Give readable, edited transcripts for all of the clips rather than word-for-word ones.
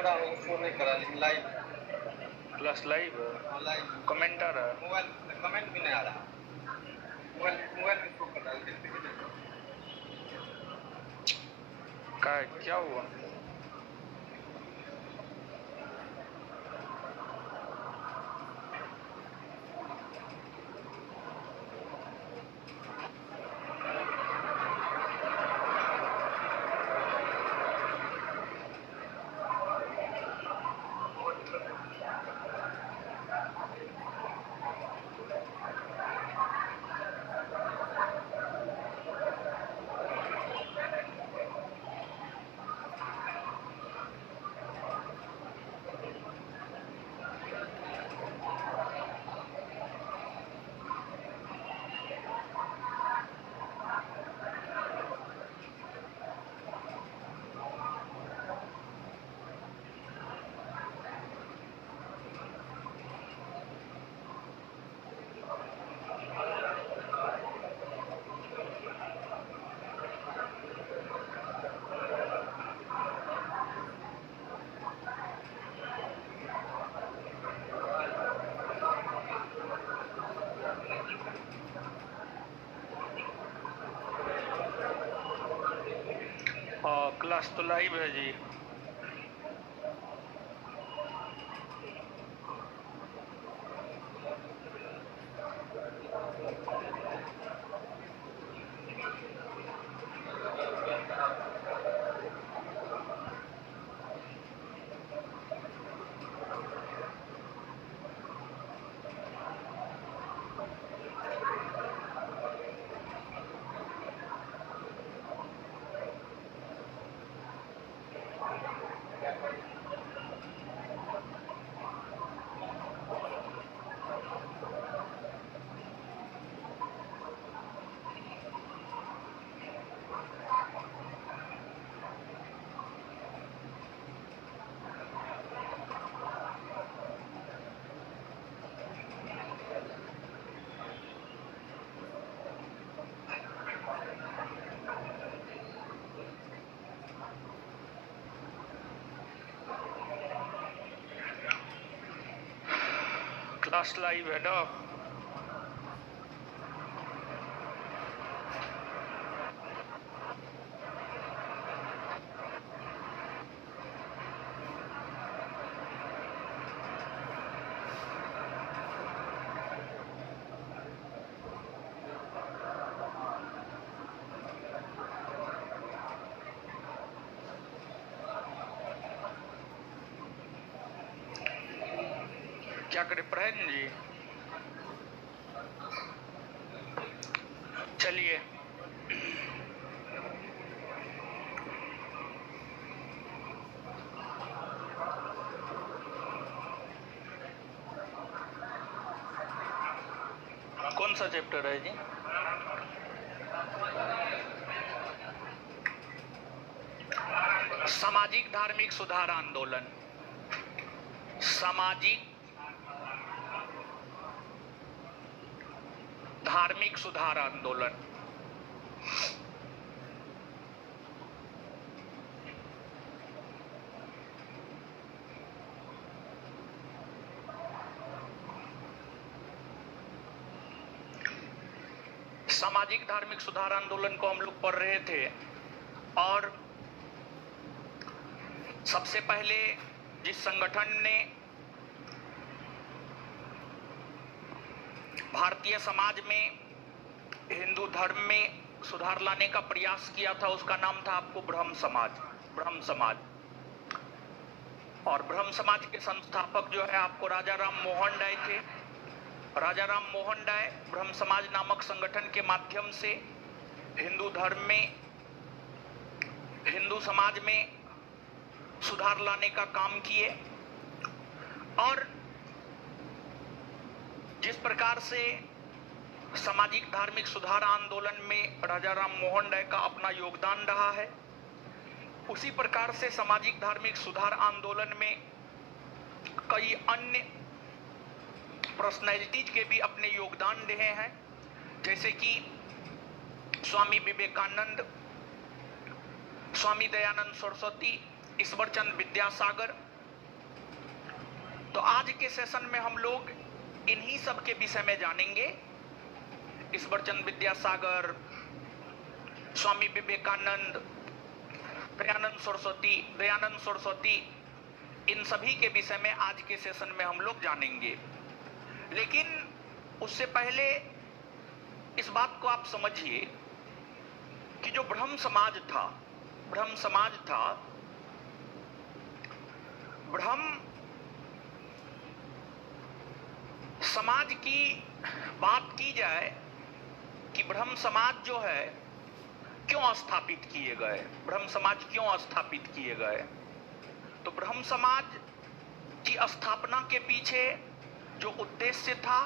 जोड़ा हो शो नहीं करा, लेकिन live class live live comment आ रहा है। मोबाइल कमेंट भी नहीं आ रहा, मोबाइल में शो कर रहा है, देखते ही देखो। क्या हुआ? क्लास तो लाइव है जी। क्लास लाइव है ना। क्या करे प्रहन जी? चलिए कौन सा चैप्टर है जी? सामाजिक धार्मिक सुधार आंदोलन। सामाजिक धार्मिक सुधार आंदोलन। सामाजिक धार्मिक सुधार आंदोलन को हम लोग पढ़ रहे थे और सबसे पहले जिस संगठन ने भारतीय समाज में हिंदू धर्म में सुधार लाने का प्रयास किया था उसका नाम था आपको ब्रह्म समाज। ब्रह्म समाज और ब्रह्म समाज के संस्थापक जो है आपको राजा राम मोहन राय थे। राजा राम मोहन राय ब्रह्म समाज नामक संगठन के माध्यम से हिंदू धर्म में हिंदू समाज में सुधार लाने का काम किए और जिस प्रकार से सामाजिक धार्मिक सुधार आंदोलन में राजा राम मोहन राय का अपना योगदान रहा है उसी प्रकार से सामाजिक धार्मिक सुधार आंदोलन में कई अन्य पर्सनैलिटीज के भी अपने योगदान रहे हैं, जैसे कि स्वामी विवेकानंद, स्वामी दयानंद सरस्वती, ईश्वरचंद विद्यासागर तो आज के सेशन में हम लोग इन्हीं सब के विषय में जानेंगे। ईश्वरचंद विद्यासागर, स्वामी विवेकानंद, दयानंद सरस्वती, इन सभी के विषय में आज के सेशन में हम लोग जानेंगे। लेकिन उससे पहले इस बात को आप समझिए कि जो ब्रह्म समाज था, ब्रह्म समाज की बात की जाए कि ब्रह्म समाज जो है क्यों स्थापित किए गए, ब्रह्म समाज क्यों स्थापित किए गए। तो ब्रह्म समाज की स्थापना के पीछे जो उद्देश्य था,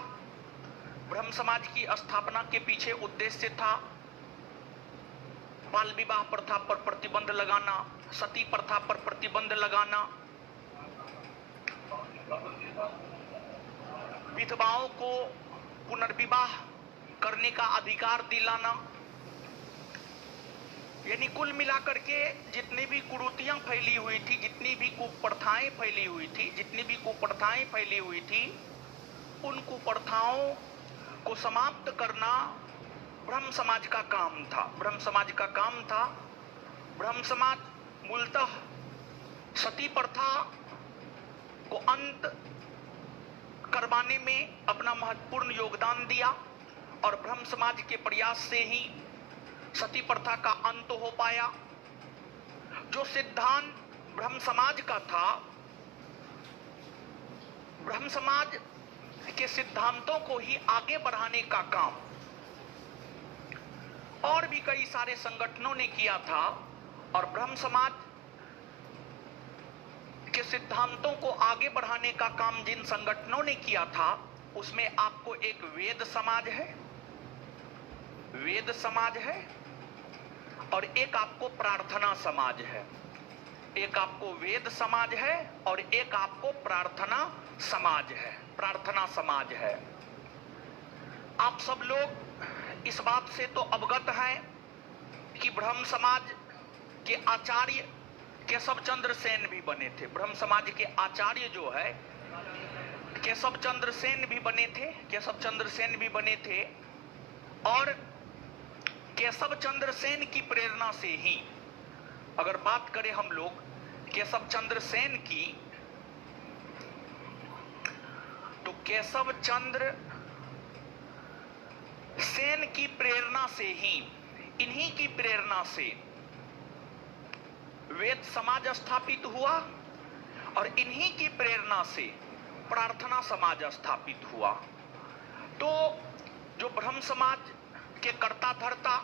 ब्रह्म समाज की स्थापना के पीछे उद्देश्य था बाल विवाह प्रथा पर प्रतिबंध लगाना, सती प्रथा पर प्रतिबंध लगाना, विधवाओं को पुनर्विवाह करने का अधिकार दिलाना। यानी कुल मिलाकर के जितनी भी कुरीतियां फैली हुई थी, जितनी भी कुप्रथाएं फैली हुई थी, उन कुप्रथाओं को समाप्त करना ब्रह्म समाज का काम था। ब्रह्म समाज मूलतः सती प्रथा को अंत करवाने में अपना महत्वपूर्ण योगदान दिया और ब्रह्म समाज के प्रयास से ही सती प्रथा का अंत हो पाया। जो सिद्धांत ब्रह्म समाज का था, ब्रह्म समाज के सिद्धांतों को ही आगे बढ़ाने का काम और भी कई सारे संगठनों ने किया था। और ब्रह्म समाज के सिद्धांतों को आगे बढ़ाने का काम जिन संगठनों ने किया था, उसमें आपको एक वेद समाज है और एक आपको प्रार्थना समाज है। एक आपको वेद समाज है और एक आपको प्रार्थना समाज है। आप सब लोग इस बात से तो अवगत हैं कि ब्रह्म समाज के आचार्य केशव चंद्र सेन भी बने थे। ब्रह्म समाज के आचार्य जो है केशव चंद्र सेन भी बने थे। और केशव चंद्र सेन की प्रेरणा से ही, अगर बात करें हम लोग केशव चंद्र सेन की, तो केशव चंद्र सेन की प्रेरणा से ही, इन्हीं की प्रेरणा से वेद समाज स्थापित हुआ और इन्हीं की प्रेरणा से प्रार्थना समाज स्थापित हुआ। तो जो ब्रह्म समाज के कर्ता धर्ता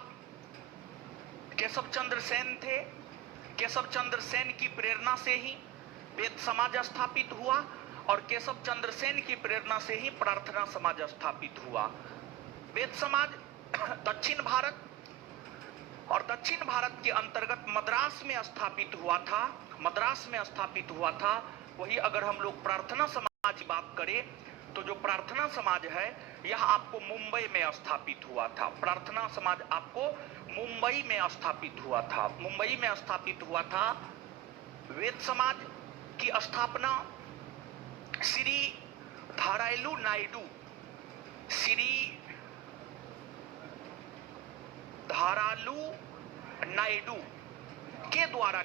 केशव चंद्र सेन थे, केशव चंद्र सेन की प्रेरणा से ही वेद समाज स्थापित हुआ और केशव चंद्र सेन की प्रेरणा से ही प्रार्थना समाज स्थापित हुआ। वेद समाज दक्षिण भारत के अंतर्गत मद्रास में स्थापित हुआ था। वही अगर हम लोग प्रार्थना समाज की बात करें तो जो प्रार्थना समाज है यह आपको मुंबई में स्थापित हुआ था। प्रार्थना समाज आपको मुंबई में स्थापित हुआ था। वेद समाज की स्थापना श्री धारायलु नायडू के द्वारा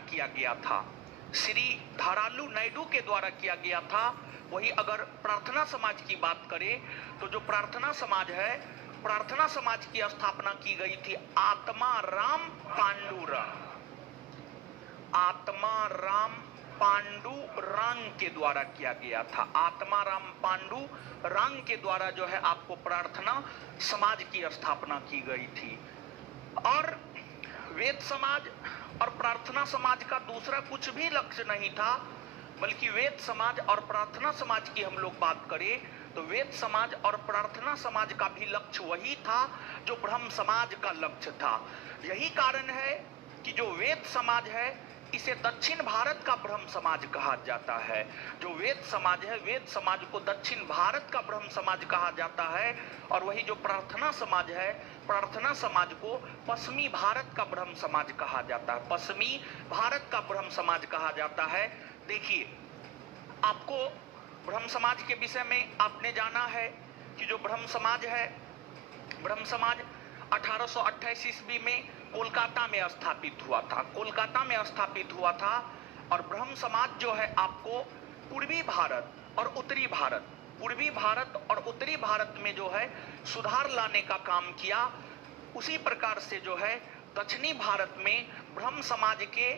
किया गया था। वही अगर प्रार्थना समाज की बात करें तो जो प्रार्थना समाज है, प्रार्थना समाज की स्थापना की गई थी आत्माराम पांडुरंग के द्वारा किया गया था। आत्माराम पांडुरंग के द्वारा जो है आपको प्रार्थना समाज की स्थापना की गई थी। और वेद समाज और प्रार्थना समाज का दूसरा कुछ भी लक्ष्य नहीं था, बल्कि वेद समाज और प्रार्थना समाज की हम लोग बात करें तो वेद समाज और प्रार्थना समाज का भी लक्ष्य वही था जो ब्रह्म समाज का लक्ष्य था। यही कारण है कि जो वेद समाज है इसे दक्षिण भारत का ब्रह्म समाज कहा जाता है। जो वेद समाज है, वेद समाज को दक्षिण भारत का ब्रह्म समाज कहा जाता है। और वही जो प्रार्थना समाज है, प्रार्थना समाज को पश्चिमी भारत का ब्रह्म समाज कहा जाता है। पश्चिमी भारत का ब्रह्म समाज कहा जाता है। देखिए, आपको ब्रह्म समाज के विषय में आपने जाना है कि जो ब्रह्म समाज है, ब्रह्म समाज 1828 ईस्वी में कोलकाता में स्थापित हुआ था। कोलकाता में स्थापित हुआ था और ब्रह्म समाज जो है आपको पूर्वी भारत और उत्तरी भारत, पूर्वी भारत और उत्तरी भारत में जो है सुधार लाने का काम किया। उसी प्रकार से जो है दक्षिणी भारत में ब्रह्म समाज के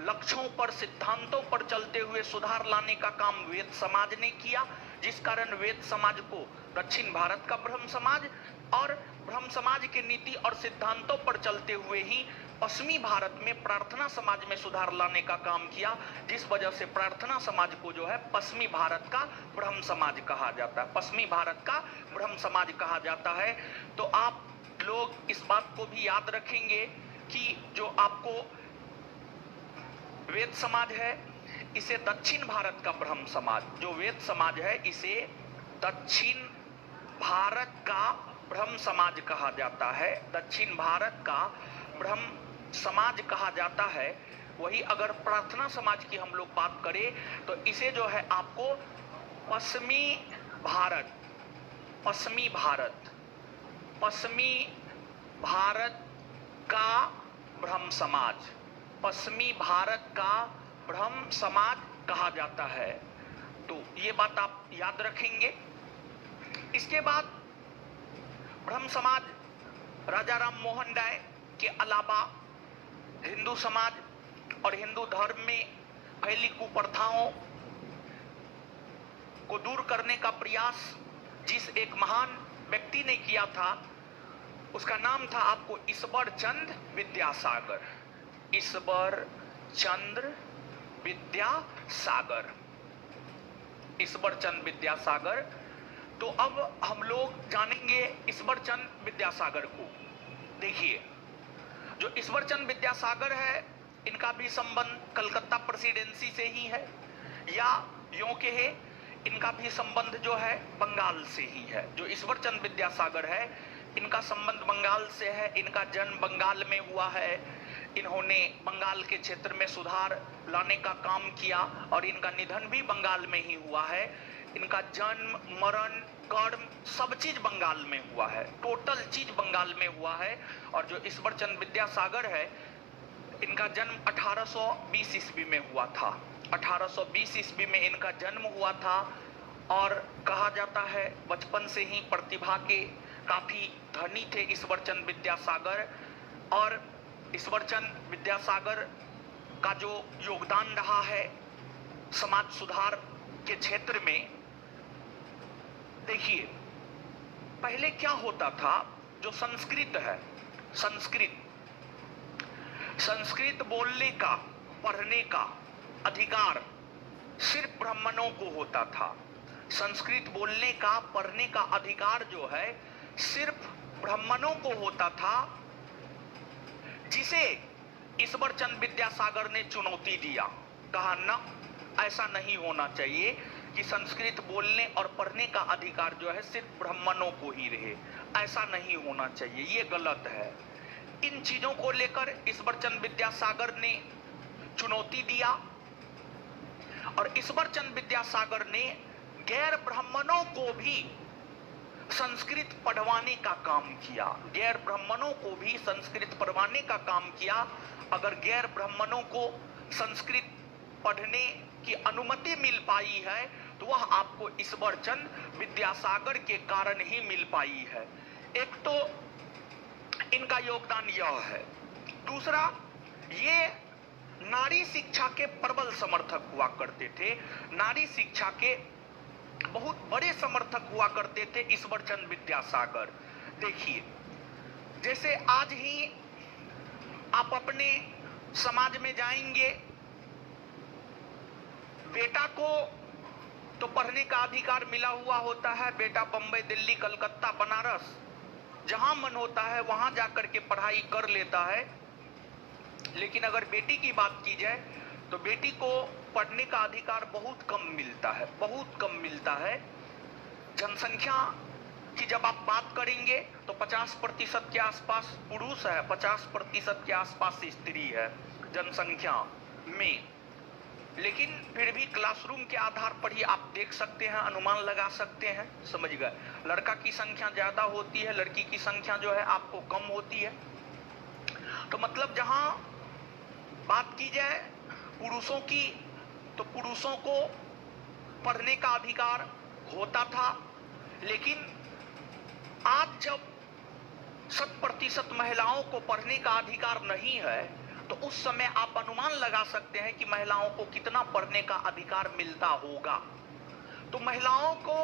लक्ष्यों पर, सिद्धांतों पर चलते हुए सुधार लाने का काम वेद समाज ने किया, जिस कारण वेद समाज को दक्षिण भारत का ब्रह्म समाज और ब्रह्म समाज के नीति और सिद्धांतों पर चलते हुए ही पश्चिमी भारत में प्रार्थना समाज में सुधार लाने का काम किया, जिस वजह से प्रार्थना समाज को जो है पश्चिमी भारत का ब्रह्म समाज कहा जाता है, पश्चिमी भारत का ब्रह्म समाज कहा जाता है। तो आप लोग इस बात को भी याद रखेंगे कि जो आपको वेद समाज है इसे दक्षिण भारत का ब्रह्म समाज, जो वेद समाज है इसे दक्षिण भारत का ब्रह्म समाज कहा जाता है, दक्षिण भारत का ब्रह्म समाज कहा जाता है। वही अगर प्रार्थना समाज की हम लोग बात करें तो इसे जो है आपको पश्चिमी भारत, पश्चिमी भारत, पश्चिमी भारत का ब्रह्म समाज, पश्चिमी भारत का ब्रह्म समाज कहा जाता है। तो ये बात आप याद रखेंगे। इसके बाद ब्रह्म समाज राजा राम मोहन राय के अलावा हिंदू समाज और हिंदू धर्म में फैली कुप्रथाओं को दूर करने का प्रयास जिस एक महान व्यक्ति ने किया था उसका नाम था आपको ईश्वर चंद्र विद्यासागर, ईश्वर चंद्र विद्यासागर, ईश्वर चंद्र विद्यासागर। तो अब हम लोग जानेंगे ईश्वर चंद्र विद्यासागर को। देखिए, जो ईश्वर चंद्र विद्यासागर है इनका भी संबंध कलकत्ता प्रेसिडेंसी से ही है, या यूं कहे इनका भी संबंध जो है बंगाल से ही है। जो ईश्वर चंद्र विद्यासागर है इनका संबंध बंगाल से है, इनका जन्म बंगाल में हुआ है, इन्होंने बंगाल के क्षेत्र में सुधार लाने का काम किया और इनका निधन भी बंगाल में ही हुआ है। इनका जन्म, मरण, कर्म सब चीज बंगाल में हुआ है, टोटल चीज बंगाल में हुआ है। और जो ईश्वर चंद्र विद्यासागर है इनका जन्म 1820 ईस्वी में हुआ था, 1820 ईस्वी में इनका जन्म हुआ था। और कहा जाता है बचपन से ही प्रतिभा के काफी धनी थे ईश्वर चंद्र विद्यासागर। और ईश्वर चंद्र विद्यासागर का जो योगदान रहा है समाज सुधार के क्षेत्र में, देखिए पहले क्या होता था, जो संस्कृत है, संस्कृत बोलने का, पढ़ने का अधिकार सिर्फ ब्राह्मणों को होता था। संस्कृत बोलने का, पढ़ने का अधिकार जो है सिर्फ ब्राह्मणों को होता था, जिसे ईश्वर चंद्र विद्यासागर ने चुनौती दिया। कहा ना, ऐसा नहीं होना चाहिए कि संस्कृत बोलने और पढ़ने का अधिकार जो है सिर्फ ब्राह्मणों को ही रहे, ऐसा नहीं होना चाहिए, ये गलत है। इन चीजों को लेकर ईश्वर चंद्र विद्यासागर ने चुनौती दिया और ईश्वर चंद्र विद्यासागर ने गैर ब्राह्मणों को भी संस्कृत पढ़वाने का काम किया, गैर ब्राह्मणों को भी संस्कृत पढ़वाने का काम किया। अगर गैर ब्राह्मणों को संस्कृत पढ़ने की अनुमति मिल पाई है तो वह आपको ईश्वर चंद्र विद्यासागर के कारण ही मिल पाई है। एक तो इनका योगदान यह है। दूसरा, ये नारी शिक्षा के प्रबल समर्थक हुआ करते थे, नारी शिक्षा के बहुत बड़े समर्थक हुआ करते थे ईश्वर चंद्र विद्यासागर। देखिए, जैसे आज ही आप अपने समाज में जाएंगे, बेटा को तो पढ़ने का अधिकार मिला हुआ होता है, बेटा बंबई, दिल्ली, कलकत्ता, बनारस जहां मन होता है वहां जाकर के पढ़ाई कर लेता है। लेकिन अगर बेटी की बात की जाए तो बेटी को पढ़ने का अधिकार बहुत कम मिलता है, बहुत कम मिलता है। जनसंख्या की जब आप बात करेंगे तो 50% के आसपास पुरुष है, 50% के आसपास स्त्री है जनसंख्या में। लेकिन फिर भी क्लासरूम के आधार पर ही आप देख सकते हैं, अनुमान लगा सकते हैं, समझ गए। लड़का की संख्या ज्यादा होती है, लड़की की संख्या जो है आपको कम होती है। तो मतलब जहां बात की जाए पुरुषों की, तो पुरुषों को पढ़ने का अधिकार होता था, लेकिन आज जब 100% महिलाओं को पढ़ने का अधिकार नहीं है, तो उस समय आप अनुमान लगा सकते हैं कि महिलाओं को कितना पढ़ने का अधिकार मिलता होगा। तो महिलाओं को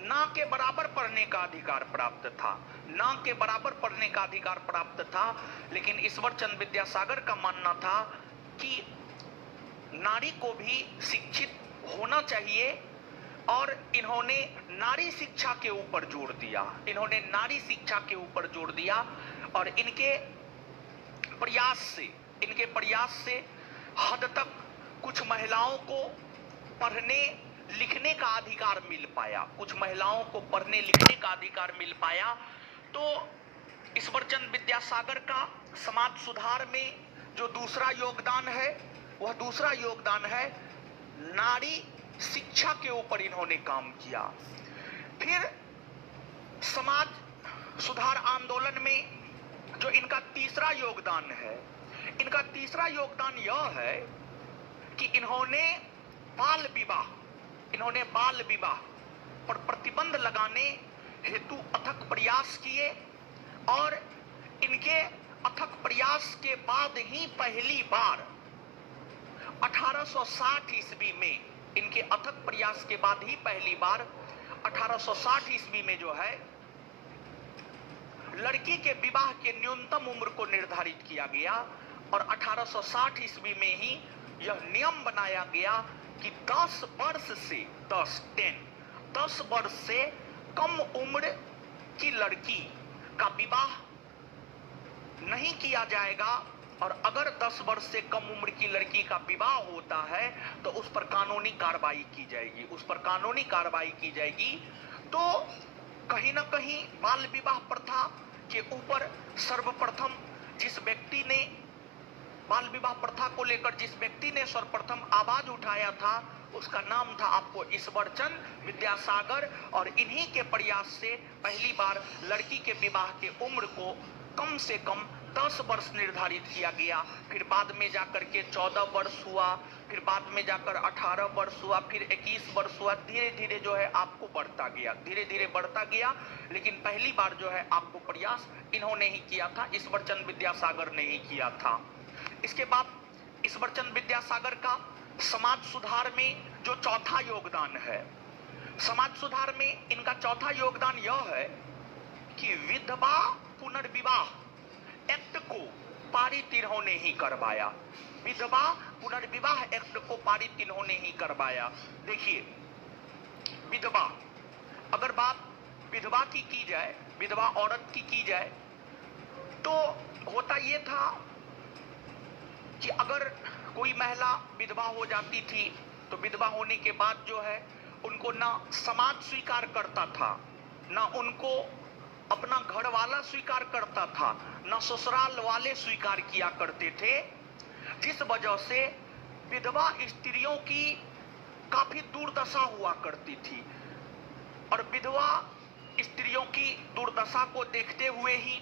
ना के बराबर पढ़ने का अधिकार प्राप्त था, ना के बराबर पढ़ने का अधिकार प्राप्त था। लेकिन ईश्वर चंद्र विद्यासागर का मानना था कि नारी को भी शिक्षित होना चाहिए, और इन्होंने नारी शिक्षा के ऊपर जोर दिया, इन्होंने नारी शिक्षा के ऊपर जोर दिया। और इनके प्रयास से हद तक कुछ महिलाओं को पढ़ने लिखने का अधिकार मिल पाया, कुछ महिलाओं को पढ़ने लिखने का अधिकार मिल पाया। तो ईश्वरचंद विद्यासागर का समाज सुधार में जो दूसरा योगदान है, वह दूसरा योगदान है नारी शिक्षा के ऊपर इन्होंने काम किया। फिर समाज सुधार आंदोलन में जो इनका तीसरा योगदान है, इनका तीसरा योगदान यह है कि इन्होंने बाल विवाह पर प्रतिबंध लगाने हेतु अथक प्रयास किए। और इनके अथक प्रयास के बाद ही पहली बार 1860 ईस्वी में, इनके अथक प्रयास के बाद ही पहली बार 1860 ईस्वी में जो है लड़की के विवाह के न्यूनतम उम्र को निर्धारित किया गया। और 1860 ईस्वी में ही यह नियम बनाया गया कि 10 वर्ष से कम उम्र की लड़की का विवाह नहीं किया जाएगा। और अगर 10 वर्ष से कम उम्र की लड़की का विवाह होता है तो उस पर कानूनी कार्रवाई की जाएगी, उस पर कानूनी कार्रवाई की जाएगी। तो कहीं ना कहीं बाल विवाह प्रथा के ऊपर सर्वप्रथम जिस व्यक्ति ने बाल विवाह प्रथा को लेकर जिस व्यक्ति ने सर्वप्रथम आवाज उठाया था, उसका नाम था आपको ईश्वरचंद विद्यासागर। और इन्हीं के प्रयास से पहली बार लड़की के विवाह के उम्र को कम से कम 10 वर्ष निर्धारित किया गया। फिर बाद में जाकर के 14 वर्ष हुआ, फिर बाद में जाकर 18 वर्ष हुआ, फिर 21 वर्ष हुआ। धीरे धीरे जो है आपको बढ़ता गया, धीरे धीरे बढ़ता गया। लेकिन पहली बार जो है आपको प्रयास इन्होंने ही किया था, ईश्वरचंद विद्यासागर ने ही किया था। इसके बाद ईश्वरचंद विद्यासागर का समाज सुधार में जो चौथा योगदान है, समाज सुधार में इनका चौथा योगदान यह है कि विधवा पुनर्विवाह एक्ट को पारित इन्होंने ही करवाया। विधवा पुनर्विवाह एक्ट को पारित इन्होंने ही करवाया। देखिए, विधवा, अगर बात विधवा की जाए, विधवा औरत की जाए, तो होता यह था कि अगर कोई महिला विधवा हो जाती थी तो विधवा होने के बाद जो है उनको ना समाज स्वीकार करता था, ना उनको अपना घर वाला स्वीकार करता था, ना ससुराल वाले स्वीकार किया करते थे। जिस वजह से विधवा स्त्रियों की काफी दुर्दशा हुआ करती थी। और विधवा स्त्रियों की दुर्दशा को देखते हुए ही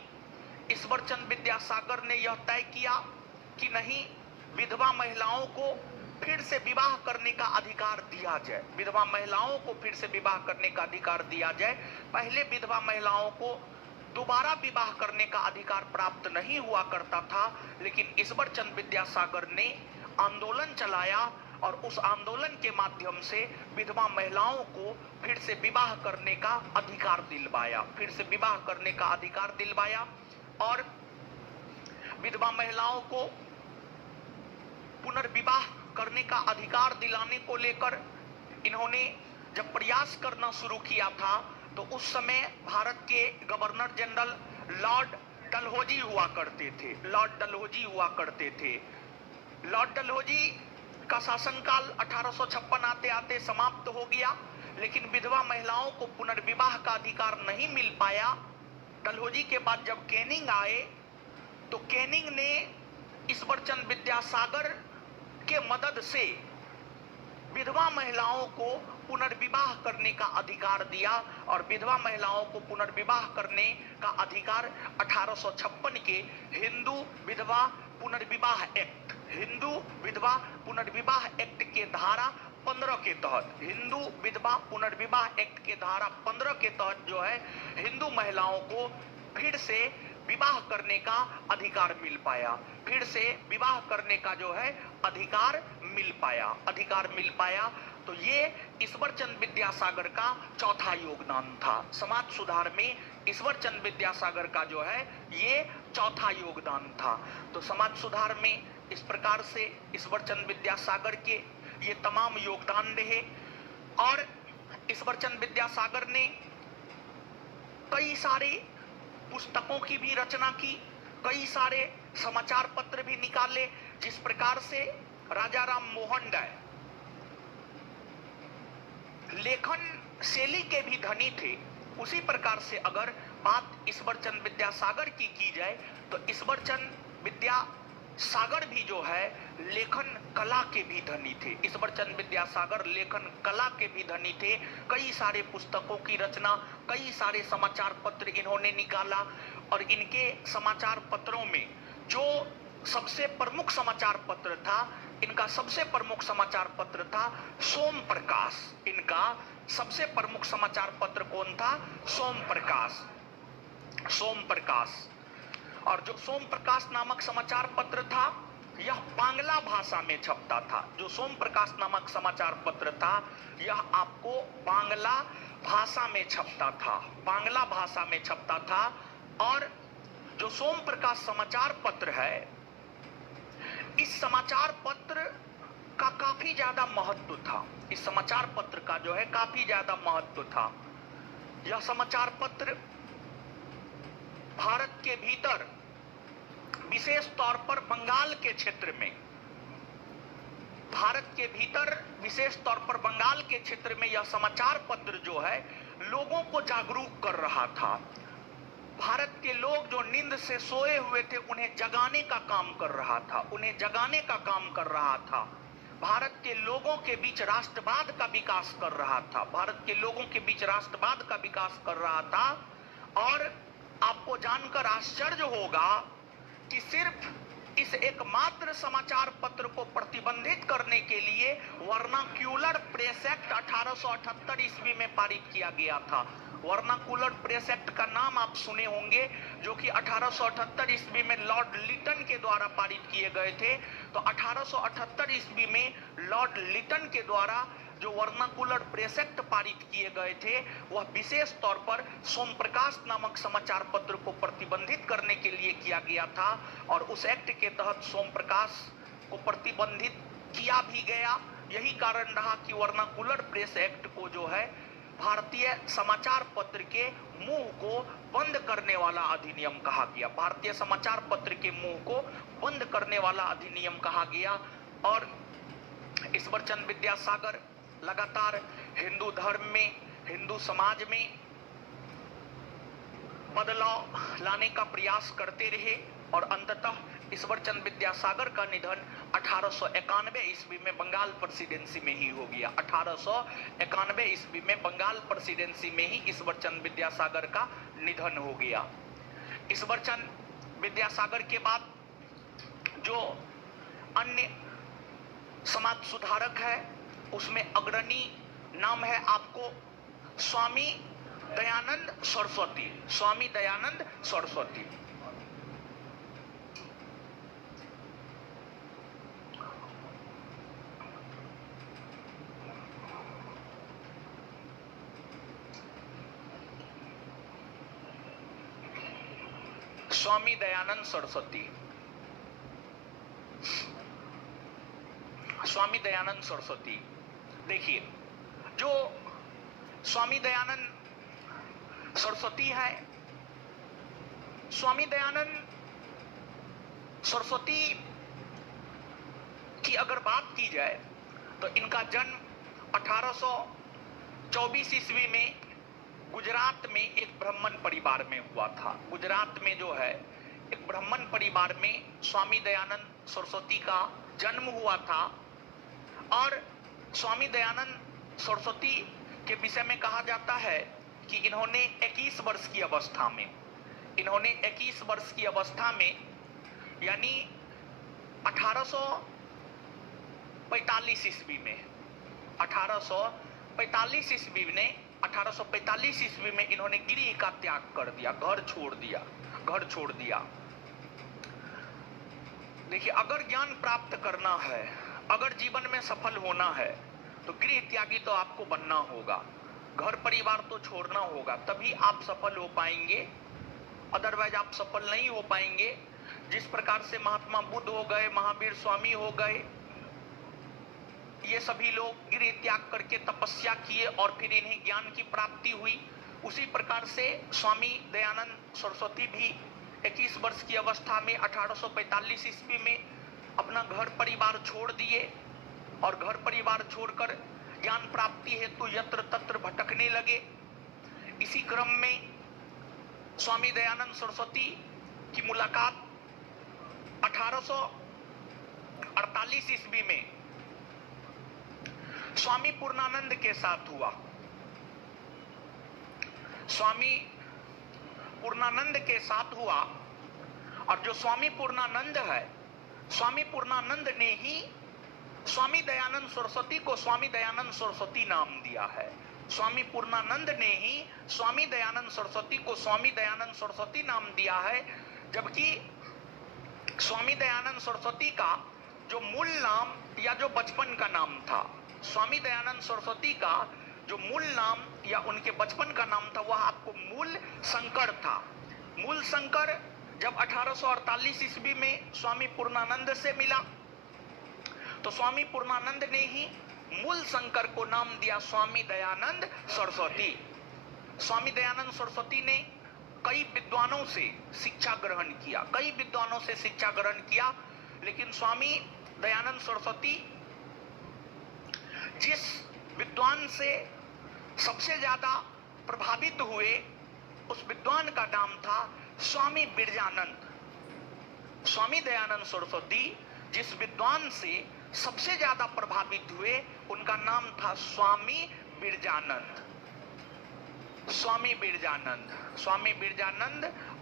ईश्वरचंद विद्यासागर ने यह तय किया कि नहीं, विधवा महिलाओं को फिर से विवाह करने का अधिकार दिया जाए, विधवा महिलाओं को फिर से विवाह करने का अधिकार दिया जाए। पहले विधवा महिलाओं को दोबारा विवाह करने का अधिकार प्राप्त नहीं हुआ करता था, लेकिन ईश्वरचंद विद्यासागर ने आंदोलन चलाया और उस आंदोलन के माध्यम से विधवा महिलाओं को फिर से विवाह करने का अधिकार दिलवाया, फिर से विवाह करने का अधिकार दिलवाया। और विधवा महिलाओं को पुनर्विवाह करने का अधिकार दिलाने को लेकर इन्होंने जब प्रयास करना शुरू किया था, तो उस समय भारत के गवर्नर जनरल लॉर्ड डलहौजी हुआ करते थे, लॉर्ड डलहौजी हुआ करते थे। लॉर्ड डलहौजी का शासनकाल 1856 आते आते समाप्त हो गया, लेकिन विधवा महिलाओं को पुनर्विवाह का अधिकार नहीं मिल पाया। डलहौजी के बाद जब कैनिंग आए, तो कैनिंग ने ईश्वरचंद विद्यासागर के मदद से विधवा महिलाओं को पुनर्विवाह करने का अधिकार दिया और विधवा महिलाओं को पुनर्विवाह करने का अधिकार 1856 के हिंदू विधवा पुनर्विवाह एक्ट, हिंदू विधवा पुनर्विवाह एक्ट के धारा 15 के तहत, हिंदू विधवा पुनर्विवाह एक्ट के धारा 15 के तहत जो है हिंदू महिलाओं को फिर से विवाह करने का अधिकार मिल पाया, फिर से विवाह करने का जो है अधिकार मिल पाया। तो ये ईश्वरचंद विद्यासागर का चौथा योगदान था समाज सुधार में। ईश्वरचंद विद्यासागर का जो है ये चौथा योगदान था। तो समाज सुधार में इस प्रकार से ईश्वरचंद विद्यासागर के ये तमाम योगदान रहे। और ईश्वरचंद विद्यासागर ने कई सारे पुस्तकों की भी रचना की, कई सारे समाचार पत्र भी निकाले। जिस प्रकार से राजा राम मोहन राय लेखन शैली के भी धनी थे, उसी प्रकार से अगर बात ईश्वरचंद विद्यासागर की जाए तो ईश्वरचंद विद्यासागर भी जो है लेखन कला के भी धनी थे। ईश्वरचंद विद्यासागर लेखन कला के भी धनी थे। कई सारे पुस्तकों की रचना, कई सारे समाचार पत्र इन्होंने निकाला और इनके समाचार पत्रों में जो सबसे प्रमुख समाचार पत्र था, इनका सबसे प्रमुख समाचार पत्र था सोम प्रकाश। इनका सबसे प्रमुख समाचार पत्र कौन था? सोम प्रकाश। और जो सोम प्रकाश नामक समाचार पत्र था यह बांग्ला भाषा में छपता था। जो सोम प्रकाश नामक समाचार पत्र था यह आपको बांग्ला भाषा में छपता था। और जो सोम प्रकाश समाचार पत्र है, इस समाचार पत्र का काफी ज्यादा महत्व था। इस समाचार पत्र का जो है काफी ज्यादा महत्व था। यह समाचार पत्र भारत के भीतर विशेष तौर पर बंगाल के क्षेत्र में, यह समाचार पत्र जो है लोगों को जागरूक कर रहा था। भारत के लोग जो नींद से सोए हुए थे उन्हें जगाने का काम कर रहा था। भारत के लोगों के बीच राष्ट्रवाद का विकास कर रहा था। और आपको जानकर आश्चर्य होगा कि सिर्फ इस एकमात्र समाचार पत्र को प्रतिबंधित करने के लिए वर्नाक्यूलर प्रेस एक्ट 1878 ईस्वी में पारित किया गया था। वर्नाक्यूलर प्रेस एक्ट का नाम आप सुने होंगे, जो कि 1878 ईस्वी में लॉर्ड लिटन के द्वारा पारित किए गए थे। तो 1878 ईस्वी में लॉर्ड लिटन के द्वारा जो वर्नाक्यूलर प्रेस एक्ट पारित किए गए थे, वह विशेष तौर पर सोम प्रकाश नामक समाचार पत्र को प्रतिबंधित करने के लिए किया गया था। और उस एक्ट के तहत सोम प्रकाश को प्रतिबंधित किया भी गया। यही कारण रहा कि वर्नाक्यूलर प्रेस एक्ट को जो है भारतीय समाचार पत्र के मुंह को बंद करने वाला अधिनियम कहा गया। भारतीय समाचार पत्र के मुंह को बंद करने वाला अधिनियम कहा गया। और ईश्वरचंद विद्यासागर लगातार हिंदू धर्म में, हिंदू समाज में बदलाव लाने का प्रयास करते रहे। और अंततः ईश्वरचंद विद्यासागर का निधन 1891 ईस्वी में बंगाल प्रेसिडेंसी में ही हो गया। 1891 ईस्वी में बंगाल प्रेसिडेंसी में ही ईश्वरचंद विद्यासागर का निधन हो गया। ईश्वरचंद विद्यासागर के बाद जो अन्य समाज सुधारक है उसमें अग्रणी नाम है आपको स्वामी दयानंद सरस्वती। स्वामी दयानंद सरस्वती स्वामी दयानंद सरस्वती। स्वामी दयानंद सरस्वती, देखिए जो स्वामी दयानंद सरस्वती है, स्वामी दयानंद सरस्वती की अगर बात की जाए तो इनका जन्म 1824 ईस्वी में गुजरात में एक ब्राह्मण परिवार में हुआ था। गुजरात में जो है एक ब्राह्मण परिवार में स्वामी दयानंद सरस्वती का जन्म हुआ था। और स्वामी दयानंद सरस्वती के विषय में कहा जाता है कि इन्होंने 21 वर्ष की अवस्था में, यानी 1845 ईस्वी में 1845 ईस्वी में इन्होंने गृह का त्याग कर दिया, घर छोड़ दिया। देखिए, अगर ज्ञान प्राप्त करना है, अगर जीवन में सफल होना है, तो गृह त्यागी तो आपको बनना होगा, घर परिवार तो छोड़ना होगा, तभी आप सफल हो पाएंगे। अदरवाइज आप सफल नहीं हो पाएंगे। जिस प्रकार से महात्मा बुद्ध हो गए, महावीर स्वामी हो गए, ये सभी लोग गृह त्याग करके तपस्या किए और फिर इन्हें ज्ञान की प्राप्ति हुई, उसी प्रकार से स्वामी दयानंद सरस्वती भी 21 वर्ष की अवस्था में 1845 ईस्वी में अपना घर परिवार छोड़ दिए और घर परिवार छोड़कर ज्ञान प्राप्ति हेतु यत्र तत्र भटकने लगे। इसी क्रम में स्वामी दयानंद सरस्वती की मुलाकात 1848 ईस्वी में स्वामी पूर्णानंद के साथ हुआ। स्वामी पूर्णानंद के साथ हुआ, और जो स्वामी पूर्णानंद है, स्वामी पूर्णानंद ने ही स्वामी दयानंद सरस्वती को स्वामी दयानंद सरस्वती नाम दिया है। स्वामी पूर्णानंद ने ही स्वामी दयानंद सरस्वती को स्वामी दयानंद सरस्वती नाम दिया है, जबकि स्वामी दयानंद सरस्वती का जो मूल नाम या जो बचपन का नाम था, स्वामी दयानंद सरस्वती का जो मूल नाम या उनके बचपन का नाम था, वह आपको मूल शंकर था। मूल शंकर जब 1848 ईस्वी में स्वामी पूर्णानंद से मिला, तो स्वामी पूर्णानंद ने ही मूल शंकर को नाम दिया स्वामी दयानंद सरस्वती। स्वामी दयानंद सरस्वती ने कई विद्वानों से शिक्षा ग्रहण किया, लेकिन स्वामी दयानंद सरस्वती जिस विद्वान से सबसे ज्यादा प्रभावित हुए, उस विद्वान का नाम था स्वामी बिरजानंद। स्वामी दयानंद सरस्वती जिस विद्वान से सबसे ज्यादा प्रभावित हुए, उनका नाम था स्वामी बिरजानंद।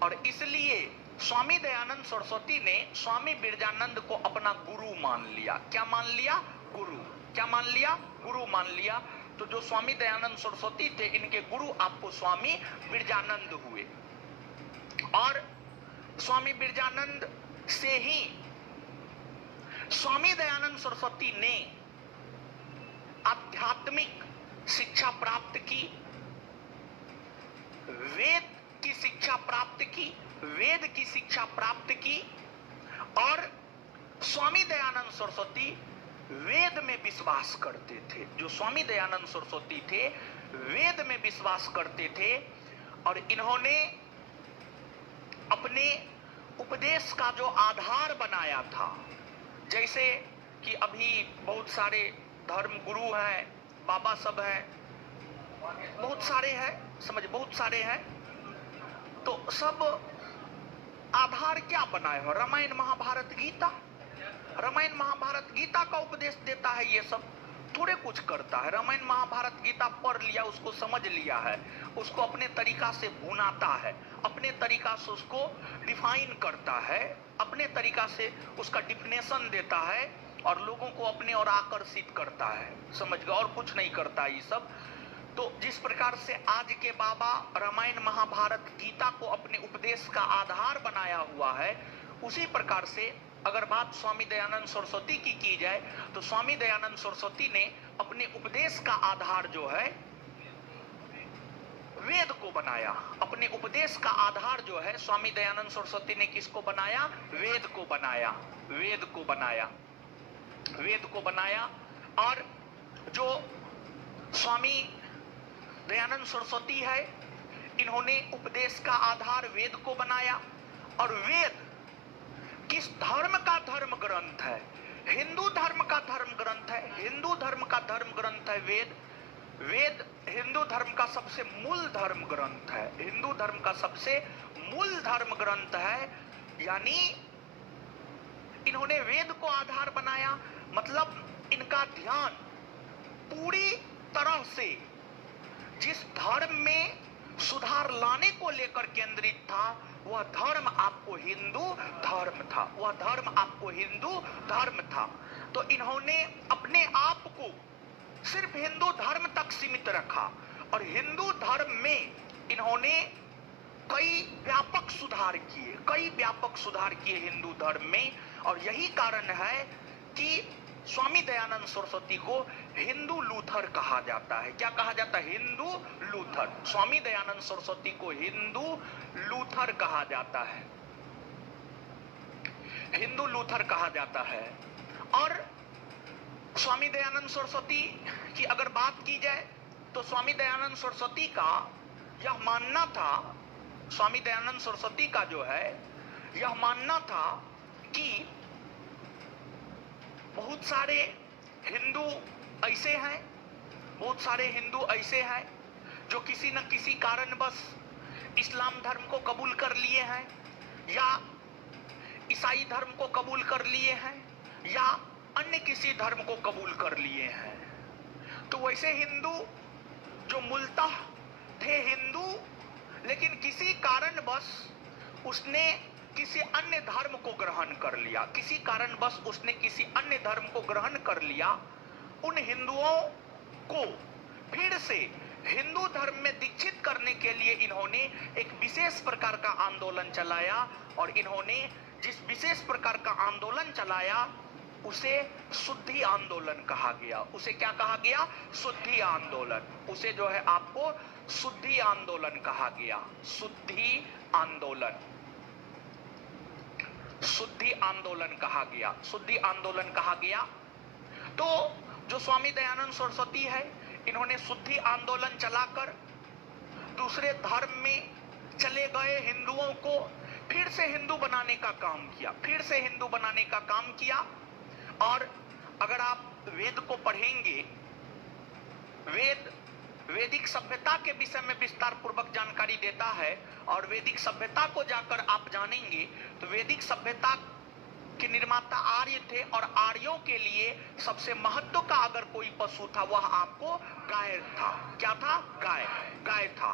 और इसलिए स्वामी दयानंद सरस्वती ने स्वामी बिरजानंद को अपना गुरु मान लिया। क्या मान लिया? गुरु मान लिया। तो जो स्वामी दयानंद सरस्वती थे, इनके गुरु आपको स्वामी बिरजानंद हुए, और स्वामी बिरजानंद से ही स्वामी दयानंद सरस्वती ने आध्यात्मिक शिक्षा प्राप्त की, वेद की शिक्षा प्राप्त की, और स्वामी दयानंद सरस्वती वेद में विश्वास करते थे। जो स्वामी दयानंद सरस्वती थे, वेद में विश्वास करते थे, और इन्होंने अपने उपदेश का जो आधार बनाया था, जैसे कि अभी बहुत सारे धर्म गुरु हैं, बाबा सब हैं, बहुत सारे हैं, तो सब आधार क्या बनाए हो? रामायण महाभारत गीता का उपदेश देता है। ये सब थोड़े कुछ करता है। रामायण महाभारत गीता पढ़ लिया, उसको समझ लिया है, उसको अपने तरीका से भुनाता है, अपने तरीका से उसको डिफाइन करता है, अपने तरीका से उसका डिफिनेशन देता है, और लोगों को अपने और आकर्षित करता है। समझ गए? और कुछ नहीं करता ये सब। तो जिस प्रकार से आज के बाबा रामायण महाभारत गीता को अपने उपदेश का आधार बनाया हुआ है, उसी प्रकार से अगर बात स्वामी दयानंद सरस्वती की जाए, तो स्वामी दयानंद सरस्वती ने अपने उपदेश का आधार जो है वेद को बनाया। अपने उपदेश का आधार जो है स्वामी दयानंद सरस्वती ने किसको बनाया? वेद को बनाया। और जो स्वामी दयानंद सरस्वती है, इन्होंने उपदेश का आधार वेद को बनाया। और वेद किस धर्म का धर्म ग्रंथ है? हिंदू धर्म का धर्म ग्रंथ है। वेद हिंदू धर्म का सबसे मूल धर्म ग्रंथ है। यानी इन्होंने वेद को आधार बनाया, मतलब इनका ध्यान पूरी तरह से जिस धर्म में सुधार लाने को लेकर केंद्रित था, वह धर्म आपको हिंदू धर्म था, वह धर्म आपको हिंदू धर्म था। तो इन्होंने अपने आप को सिर्फ हिंदू धर्म तक सीमित रखा और हिंदू धर्म में इन्होंने कई व्यापक सुधार किए हिंदू धर्म में। और यही कारण है कि स्वामी दयानंद सरस्वती को हिंदू लूथर कहा जाता है। क्या कहा जाता है? हिंदू लूथर। स्वामी दयानंद सरस्वती को हिंदू लूथर कहा जाता है, हिंदू लूथर कहा जाता है। और स्वामी दयानंद सरस्वती की अगर बात की जाए तो स्वामी दयानंद सरस्वती का यह मानना था, स्वामी दयानंद सरस्वती का जो है यह मानना था कि बहुत सारे हिंदू ऐसे हैं जो किसी न किसी कारणवश इस्लाम धर्म को कबूल कर लिए हैं या ईसाई धर्म को कबूल कर लिए हैं या अन्य किसी धर्म को कबूल कर लिए हैं। तो वैसे हिंदू जो मूलतः थे हिंदू, लेकिन किसी कारणवश उसने किसी अन्य धर्म को ग्रहण कर लिया, किसी कारणवश उसने किसी अन्य धर्म को ग्रहण कर लिया। उन हिंदुओं को फिर से हिंदू धर्म में दीक्षित करने के लिए इन्होंने एक विशेष प्रकार का आंदोलन चलाया और इन्होंने जिस विशेष प्रकार का आंदोलन चलाया उसे शुद्धि आंदोलन कहा गया। उसे क्या कहा गया? शुद्धि आंदोलन। उसे जो है आपको शुद्धि आंदोलन कहा गया। शुद्धि आंदोलन, शुद्धि आंदोलन कहा गया, शुद्धि आंदोलन कहा गया। तो जो स्वामी दयानंद सरस्वती है, इन्होंने शुद्धि आंदोलन चलाकर दूसरे धर्म में चले गए हिंदुओं को फिर से हिंदू बनाने का काम किया, फिर से हिंदू बनाने का काम किया। और अगर आप वेद को पढ़ेंगे, वैदिक सभ्यता के विषय में विस्तार पूर्वक जानकारी देता है और वैदिक सभ्यता को जाकर आप जानेंगे तो वैदिक सभ्यता के निर्माता आर्य थे और आर्यों के लिए सबसे महत्व का अगर कोई पशु था वह आपको गाय था। क्या था? गाय, गाय था।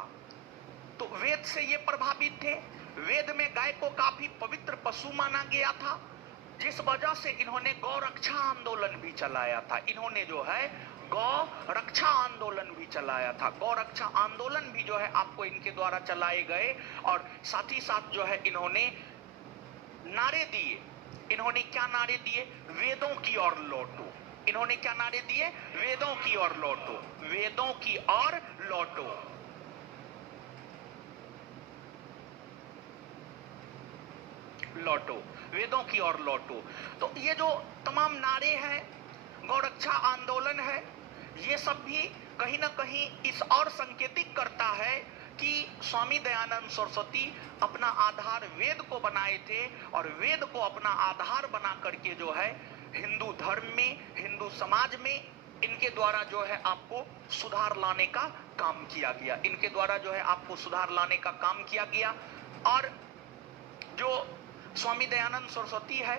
तो वेद से ये प्रभावित थे। वेद में गाय को काफी पवित्र पशु माना गया था, जिस वजह से इन्होंने गौ रक्षा आंदोलन भी चलाया था। इन्होंने जो है गौ रक्षा आंदोलन भी चलाया था। गौ रक्षा आंदोलन भी जो है आपको इनके द्वारा चलाए गए और साथ ही साथ जो है इन्होंने नारे दिए। इन्होंने क्या नारे दिए? वेदों की ओर लौटो। इन्होंने क्या नारे दिए? वेदों की ओर लौटो, वेदों की ओर लौटो। लौटो, वेदों की ओर लौटो। तो ये जो तमाम नारे हैं, गौरक्षा आंदोलन है, ये सब भी कहीं ना कहीं इस और संकेतित करता है कि स्वामी दयानंद सरस्वती अपना आधार वेद को बनाए थे और वेद को अपना आधार बना करके जो है हिंदू धर्म में, हिंदू समाज में इनके द्वारा जो है आपको सुधार लाने का काम किया गया। इनके द्वारा जो है आपको सुधार लाने का काम किया गया। और जो स्वामी दयानंद सरस्वती है,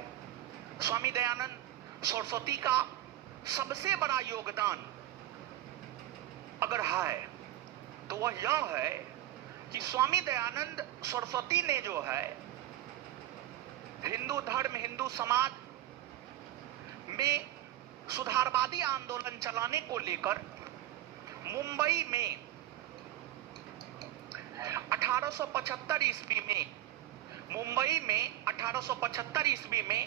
स्वामी दयानंद सरस्वती का सबसे बड़ा योगदान अगर है तो वह यह है कि स्वामी दयानंद सरस्वती ने जो है हिंदू धर्म, हिंदू समाज में सुधारवादी आंदोलन चलाने को लेकर मुंबई में 1875 ईस्वी में, मुंबई में 1875 ईस्वी में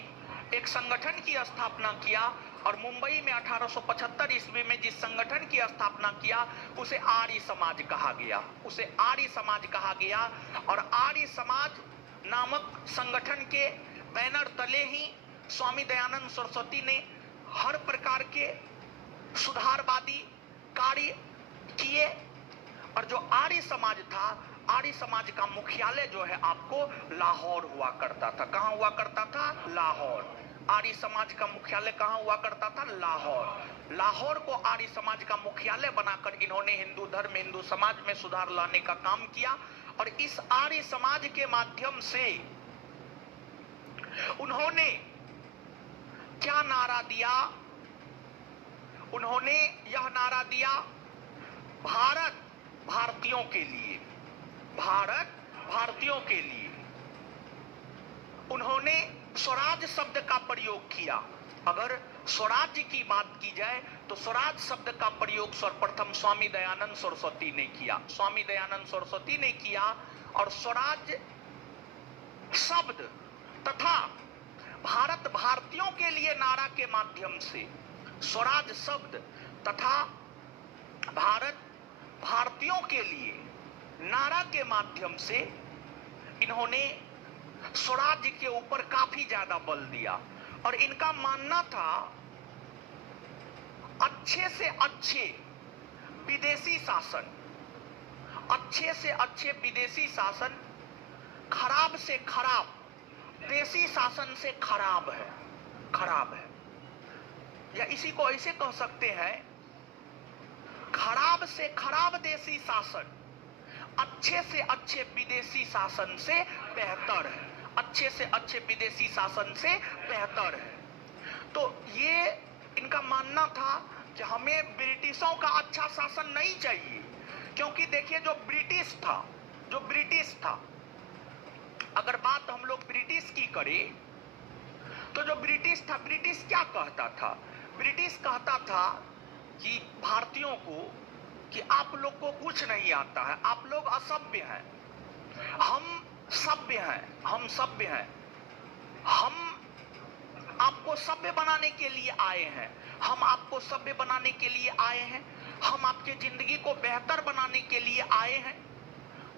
एक संगठन की स्थापना किया। और मुंबई में 1875 ईस्वी में जिस संगठन की स्थापना किया उसे आर्य समाज कहा गया, उसे आर्य समाज कहा गया। और आर्य समाज नामक संगठन के बैनर तले ही स्वामी दयानंद सरस्वती ने हर प्रकार के सुधारवादी कार्य किए। और जो आर्य समाज था, आर्य समाज का मुख्यालय जो है आपको लाहौर हुआ करता था। कहां हुआ करता था? लाहौर। आर्य समाज का मुख्यालय कहां हुआ करता था? लाहौर। लाहौर को आर्य समाज का मुख्यालय बनाकर इन्होंने हिंदू धर्म, हिंदू समाज में सुधार लाने का काम किया। और इस आर्य समाज के माध्यम से उन्होंने क्या नारा दिया? उन्होंने यह नारा दिया, भारत भारतीयों के लिए, भारत भारतीयों के लिए। उन्होंने स्वराज शब्द का प्रयोग किया। अगर स्वराज्य की बात की जाए तो स्वराज शब्द का प्रयोग सर्वप्रथम स्वामी दयानंद सरस्वती ने किया। स्वामी दयानंद सरस्वती ने किया और स्वराज शब्द तथा भारत भारतीयों के लिए नारा के माध्यम से, स्वराज शब्द तथा भारत भारतीयों के लिए नारा के माध्यम से इन्होंने स्वराज्य के ऊपर काफी ज्यादा बल दिया। और इनका मानना था अच्छे से अच्छे विदेशी शासन, अच्छे से अच्छे विदेशी शासन खराब से खराब देशी शासन से खराब है, खराब है। या इसी को ऐसे कह सकते हैं, खराब से खराब देशी शासन अच्छे से अच्छे विदेशी शासन से बेहतर है, अच्छे से अच्छे विदेशी शासन से बेहतर है। तो ये इनका मानना था कि हमें ब्रिटिशों का अच्छा शासन नहीं चाहिए, क्योंकि देखिए जो ब्रिटिश था, अगर बात हम लोग ब्रिटिश की करें तो जो ब्रिटिश था, ब्रिटिश क्या कहता था? ब्रिटिश कहता था कि भारतीयों को कि आप लोग को कुछ नहीं आता है, आप लोग असभ्य हैं, हम सभ्य हैं, हम सभ्य हैं, हम आपको सभ्य बनाने के लिए आए हैं, हम आपको सभ्य बनाने के लिए आए हैं, हम आपके जिंदगी को बेहतर बनाने के लिए आए हैं।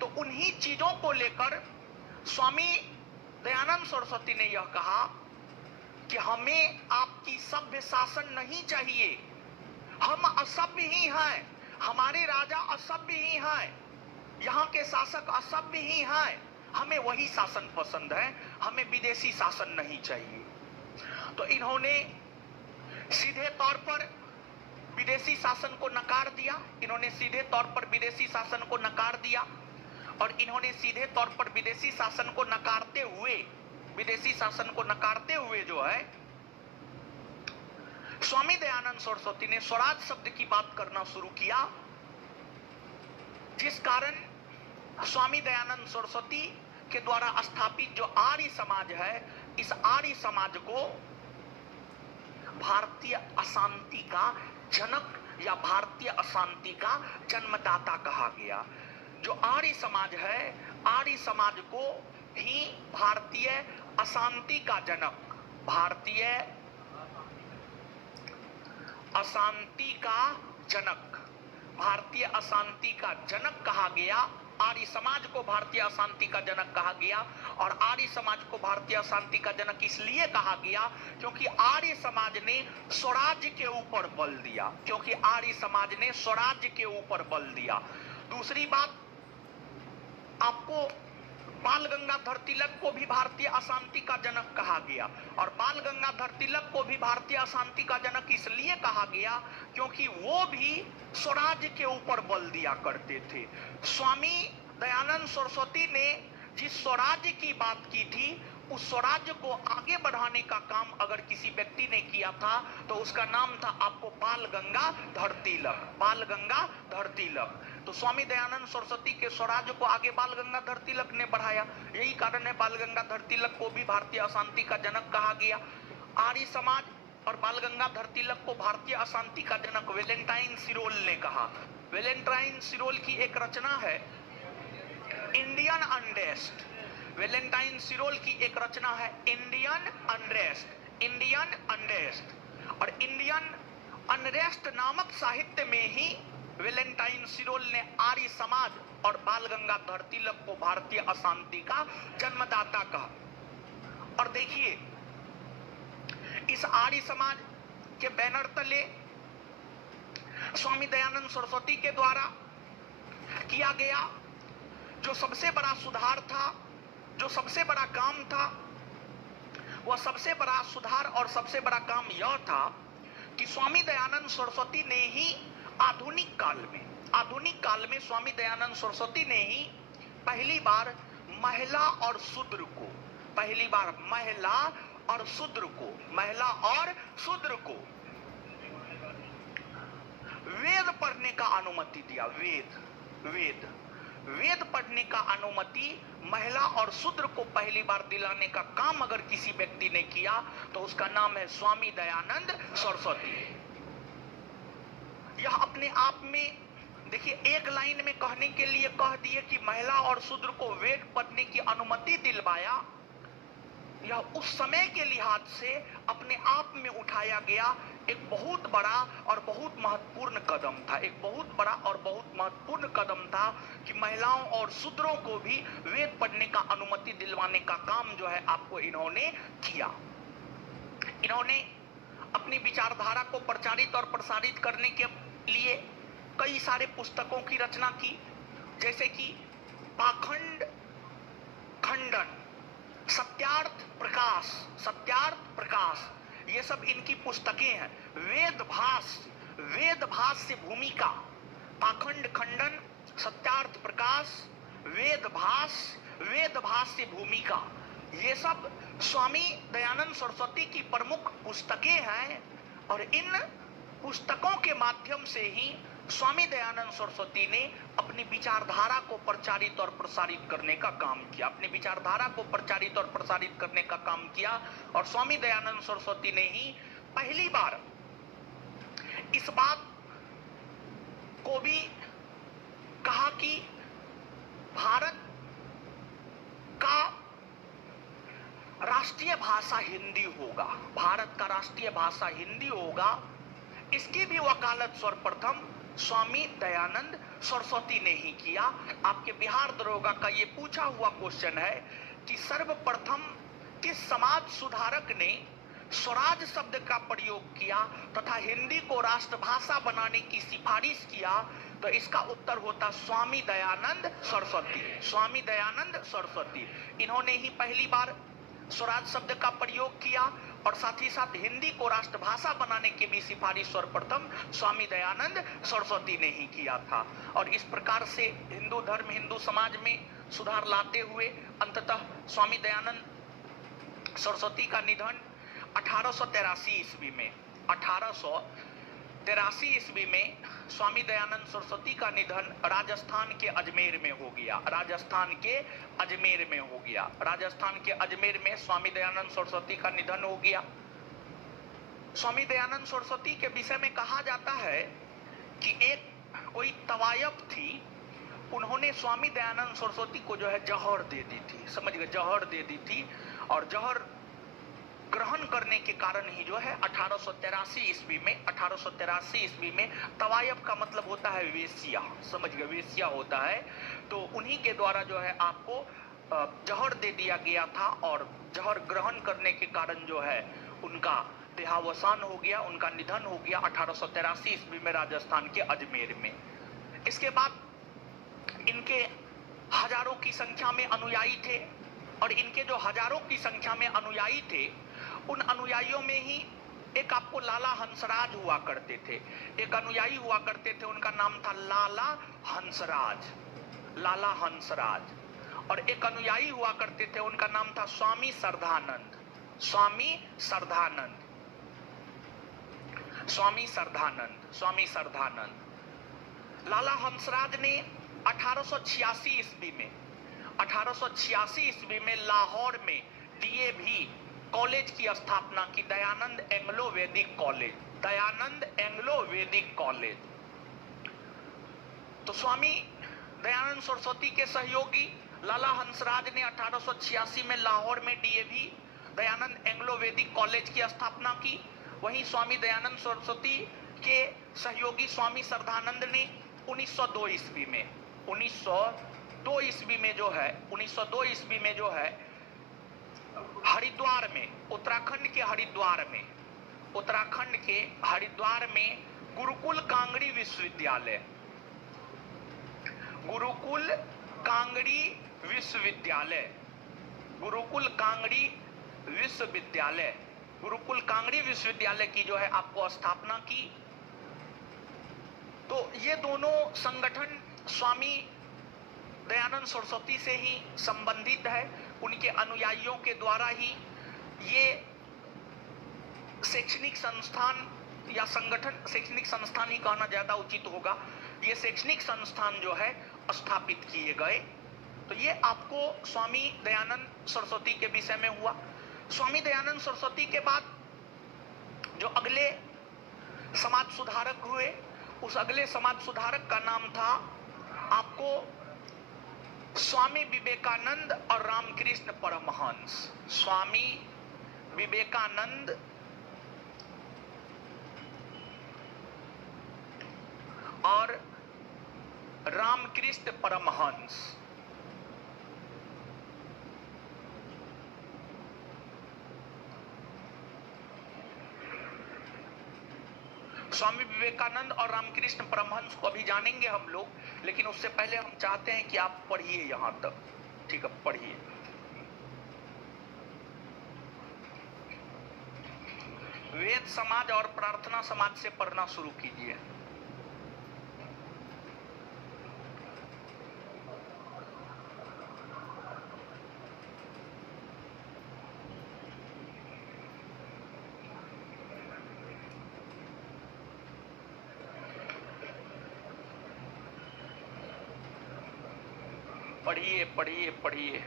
तो उन्हीं चीजों को लेकर स्वामी दयानंद सरस्वती ने यह कहा कि हमें आपकी सभ्य शासन नहीं चाहिए, हम असभ्य ही हैं, हमारे राजा असभ्य ही हैं, यहाँ के शासक असभ्य ही हैं, हमें वही शासन पसंद है, हमें विदेशी शासन नहीं चाहिए। तो इन्होंने सीधे तौर पर विदेशी शासन को नकार दिया, इन्होंने सीधे तौर पर विदेशी शासन को नकार दिया। और इन्होंने सीधे तौर पर विदेशी शासन को नकारते हुए, विदेशी शासन को नकारते हुए जो है, स्वामी दयानंद सरस्वती ने स्वराज शब्द की बात करना शुरू किया, जिस कारण स्वामी दयानंद सरस्वती के द्वारा स्थापित जो आर्य समाज है, इस आर्य समाज को भारतीय अशांति का जनक या भारतीय अशांति का जन्मदाता कहा गया। जो आर्य समाज है, आर्य समाज को ही भारतीय अशांति का जनक, भारतीय अशांति का जनक, भारतीय अशांति का जनक कहा गया। आर्य समाज को भारतीय अशांति का जनक कहा गया। और आर्य समाज को भारतीय अशांति का जनक इसलिए कहा गया क्योंकि आर्य समाज ने स्वराज्य के ऊपर बल दिया, क्योंकि आर्य समाज ने स्वराज्य के ऊपर बल दिया। दूसरी बात, आपको बाल गंगाधर तिलक को भी भारतीय अशांति का जनक कहा गया। और बाल गंगाधर तिलक को भी भारतीय अशांति का जनक इसलिए कहा गया क्योंकि वो भी स्वराज्य के ऊपर बल दिया करते थे। स्वामी दयानंद सरस्वती ने जिस स्वराज्य की बात की थी, उस स्वराज्य को आगे बढ़ाने का काम अगर किसी व्यक्ति ने किया था तो उसका नाम था आपको बाल गंगाधर तिलक, बाल गंगाधर तिलक। तो स्वामी दयानंद सरस्वती के स्वराज्य को आगे बाल गंगाधर तिलक ने बढ़ाया। यही कारण है बाल गंगाधर तिलक को भी भारतीय अशांति का जनक कहा गया। आर्य समाज और बाल गंगाधर तिलक को भारतीय अशांति का जनक वेलेंटाइन सिरोल ने कहा। वेलेंटाइन सिरोल की एक रचना है इंडियन अनरेस्ट। वेलेंटाइन सिरोल की एक रचना है इंडियन अनरेस्ट, इंडियन अनरेस्ट। और इंडियन अनरेस्ट नामक साहित्य में ही वेलेंटाइन सिरोल ने आर्य समाज और बाल गंगाधर तिलक को भारतीय अशांति का जन्मदाता कहा। और देखिए, इस आर्य समाज के बैनर तले स्वामी दयानंद सरस्वती के द्वारा किया गया जो सबसे बड़ा सुधार था, जो सबसे बड़ा काम था, वह सबसे बड़ा सुधार और सबसे बड़ा काम यह था कि स्वामी दयानंद सरस्वती ने ही आधुनिक काल में स्वामी दयानंद सरस्वती ने ही पहली बार महिला और शूद्र को, पहली बार महिला और शूद्र को वेद पढ़ने का अनुमति दिया। वेद पढ़ने का अनुमति महिला और शूद्र को पहली बार दिलाने का काम अगर किसी व्यक्ति ने किया तो उसका नाम है स्वामी दयानंद सरस्वती। यह अपने आप में देखिए, एक लाइन में कहने के लिए कह दिए कि महिला और शूद्र को वेद पढ़ने की अनुमति दिलवाया। यह उस समय के लिहाज से अपने आप में उठाया गया एक बहुत बड़ा और बहुत महत्वपूर्ण कदम था। एक बहुत बड़ा और बहुत महत्वपूर्ण कदम था कि महिलाओं और शूद्रों को भी वेद पढ़ने का अनुमति दिलवाने का काम जो है आपको इन्होंने किया। इन्होंने अपनी विचारधारा को प्रचारित और प्रसारित करने के लिए कई सारे पुस्तकों की रचना की, जैसे कि पाखंड खंडन, सत्यार्थ प्रकाश, ये सब इनकी पुस्तकें हैं। वेद भाष्य भूमिका, पाखंड खंडन, सत्यार्थ प्रकाश, वेद भाष्य भूमिका, ये सब स्वामी दयानंद सरस्वती की प्रमुख पुस्तकें हैं। और इन पुस्तकों के माध्यम से ही स्वामी दयानंद सरस्वती ने अपनी विचारधारा को प्रचारित और प्रसारित करने का काम किया। अपनी विचारधारा को प्रचारित और प्रसारित करने का काम किया। और स्वामी दयानंद सरस्वती ने ही पहली बार इस बात को भी कहा कि भारत का राष्ट्रीय भाषा हिंदी होगा, भारत का राष्ट्रीय भाषा हिंदी होगा। इसकी भी वकालत सर्वप्रथम स्वामी दयानंद सरस्वती ने ही किया। आपके बिहार दरोगा का ये पूछा हुआ क्वेश्चन है कि सर्वप्रथम किस समाज सुधारक ने स्वराज शब्द का प्रयोग किया तथा हिंदी को राष्ट्रभाषा बनाने की सिफारिश किया, तो इसका उत्तर होता स्वामी दयानंद सरस्वती। स्वामी दयानंद सरस्वती इन्होंने ही पहली बार स्वराज शब्द का प्रयोग किया और साथ ही साथ हिंदी को राष्ट्रभाषा बनाने की भी सिफारिश सर्वप्रथम स्वामी दयानंद सरस्वती ने ही किया था। और इस प्रकार से हिंदू धर्म, हिंदू समाज में सुधार लाते हुए अंततः स्वामी दयानंद सरस्वती का निधन 1883 ईस्वी में 1883 ईस्वी में स्वामी दयानंद सरस्वती का निधन राजस्थान के अजमेर में हो गया। राजस्थान के अजमेर में हो गया। राजस्थान के अजमेर में स्वामी दयानंद सरस्वती का निधन हो गया। स्वामी दयानंद सरस्वती के विषय में कहा जाता है कि एक कोई तवायफ थी, उन्होंने स्वामी दयानंद सरस्वती को जो है जहर दे दी थी, समझ गए, जहर दे दी थी। और जहर ग्रहण करने के कारण ही जो है 1883 ईस्वी में तवायफ का मतलब होता है वेश्या, समझ गए, वेश्या होता है। तो उन्हीं के द्वारा जो है आपको जहर दे दिया गया था और जहर ग्रहण करने के कारण जो है उनका देहावसान हो गया, उनका निधन हो गया 1883 ईस्वी में राजस्थान के अजमेर में। इसके बाद इनके हजारों की संख्या में अनुयायी थे और इनके जो हजारों की संख्या में अनुयायी थे, उन अनुयायियों में ही एक आपको लाला हंसराज हुआ करते थे। एक अनुयायी हुआ करते थे, उनका नाम था लाला हंसराज। और एक अनुयायी हुआ करते थे, उनका नाम था स्वामी श्रद्धानंद। लाला हंसराज ने 1886 ईस्वी में लाहौर में डीएवी कॉलेज की स्थापना की, दयानंद एंग्लो वैदिक कॉलेज। तो स्वामी दयानंद सरस्वती के सहयोगी लाला हंसराज ने 1886 में लाहौर में डीएवी दयानंद एंग्लो वैदिक कॉलेज की स्थापना की। वहीं स्वामी दयानंद सरस्वती के सहयोगी स्वामी श्रद्धानंद ने 1902 ईस्वी में जो है हरिद्वार में, उत्तराखंड के हरिद्वार में गुरुकुल कांगड़ी विश्वविद्यालय की जो है आपको स्थापना की। तो ये दोनों संगठन स्वामी दयानंद सरस्वती से ही संबंधित है। उनके अनुयायियों के द्वारा ही ये शैक्षणिक संस्थान या संगठन, शैक्षणिक संस्थान ही कहना ज्यादा उचित होगा, ये शैक्षणिक संस्थान जो है स्थापित किए गए। तो ये आपको स्वामी दयानंद सरस्वती के विषय में हुआ। स्वामी दयानंद सरस्वती के बाद जो अगले समाज सुधारक हुए, उस अगले समाज सुधारक का नाम था आपको स्वामी विवेकानंद और रामकृष्ण परमहंस। स्वामी विवेकानंद और रामकृष्ण परमहंस। स्वामी विवेकानंद और रामकृष्ण परमहंस को अभी जानेंगे हम लोग, लेकिन उससे पहले हम चाहते हैं कि आप पढ़िए यहां तक। ठीक है, पढ़िए। वेद समाज और प्रार्थना समाज से पढ़ना शुरू कीजिए। पढ़िए पढ़िए पढ़िए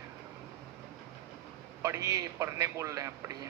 पढ़िए, पढ़ने बोल रहे हैं, पढ़िए।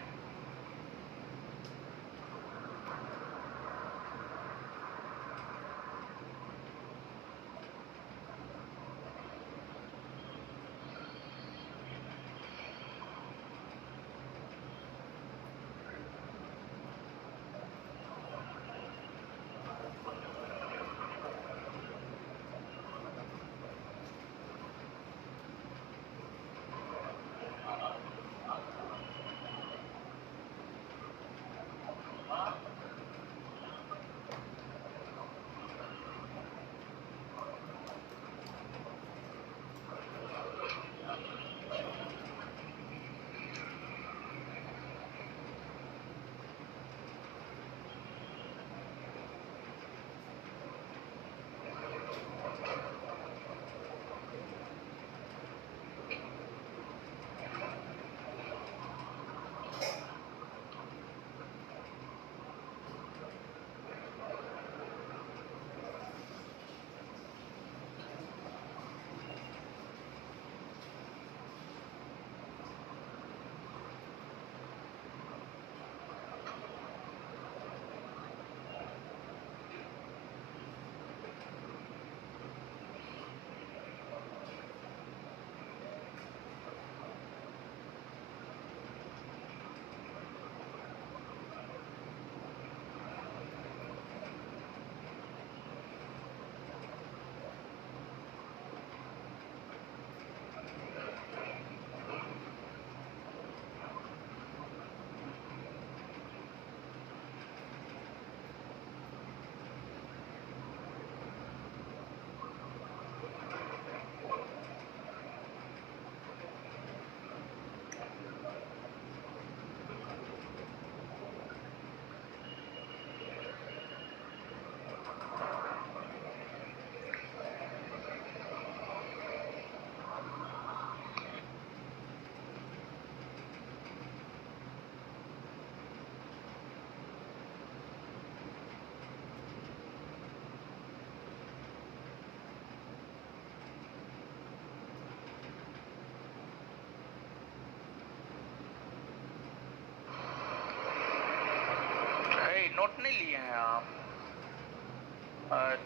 नोट नहीं लिए हैं आप?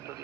तो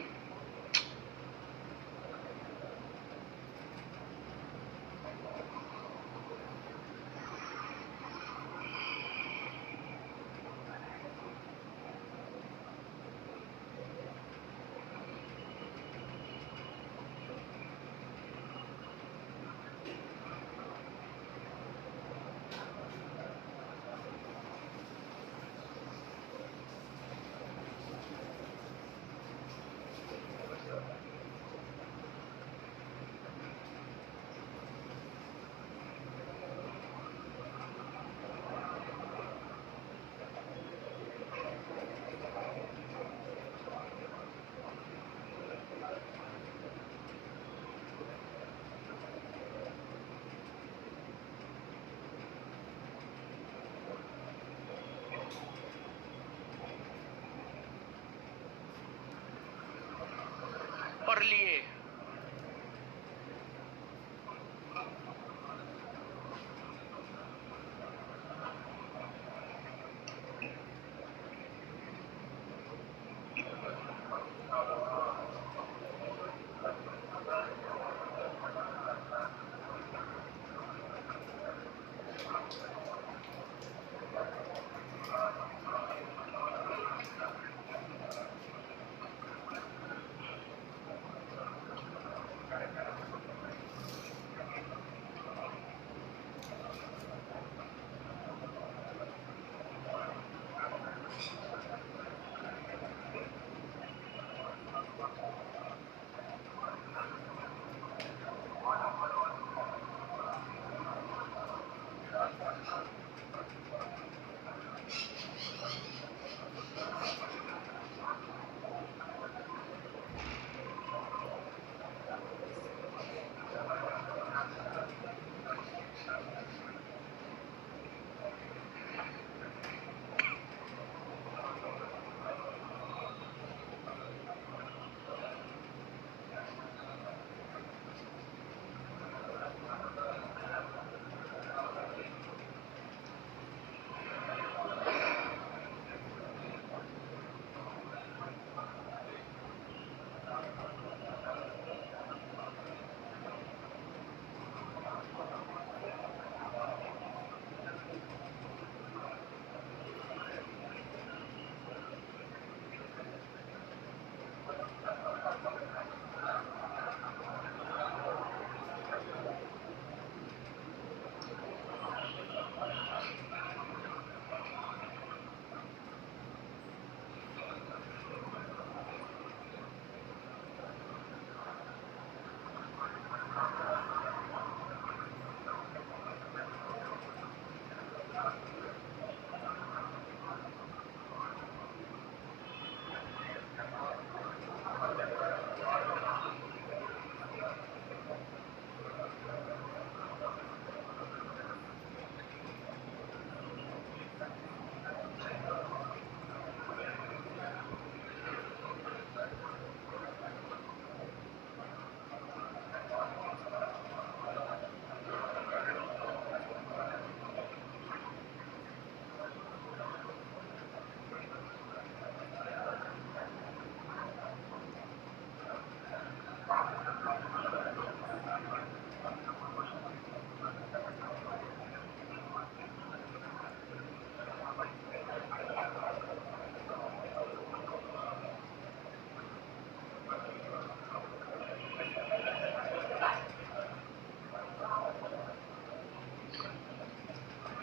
पढ़ लिए।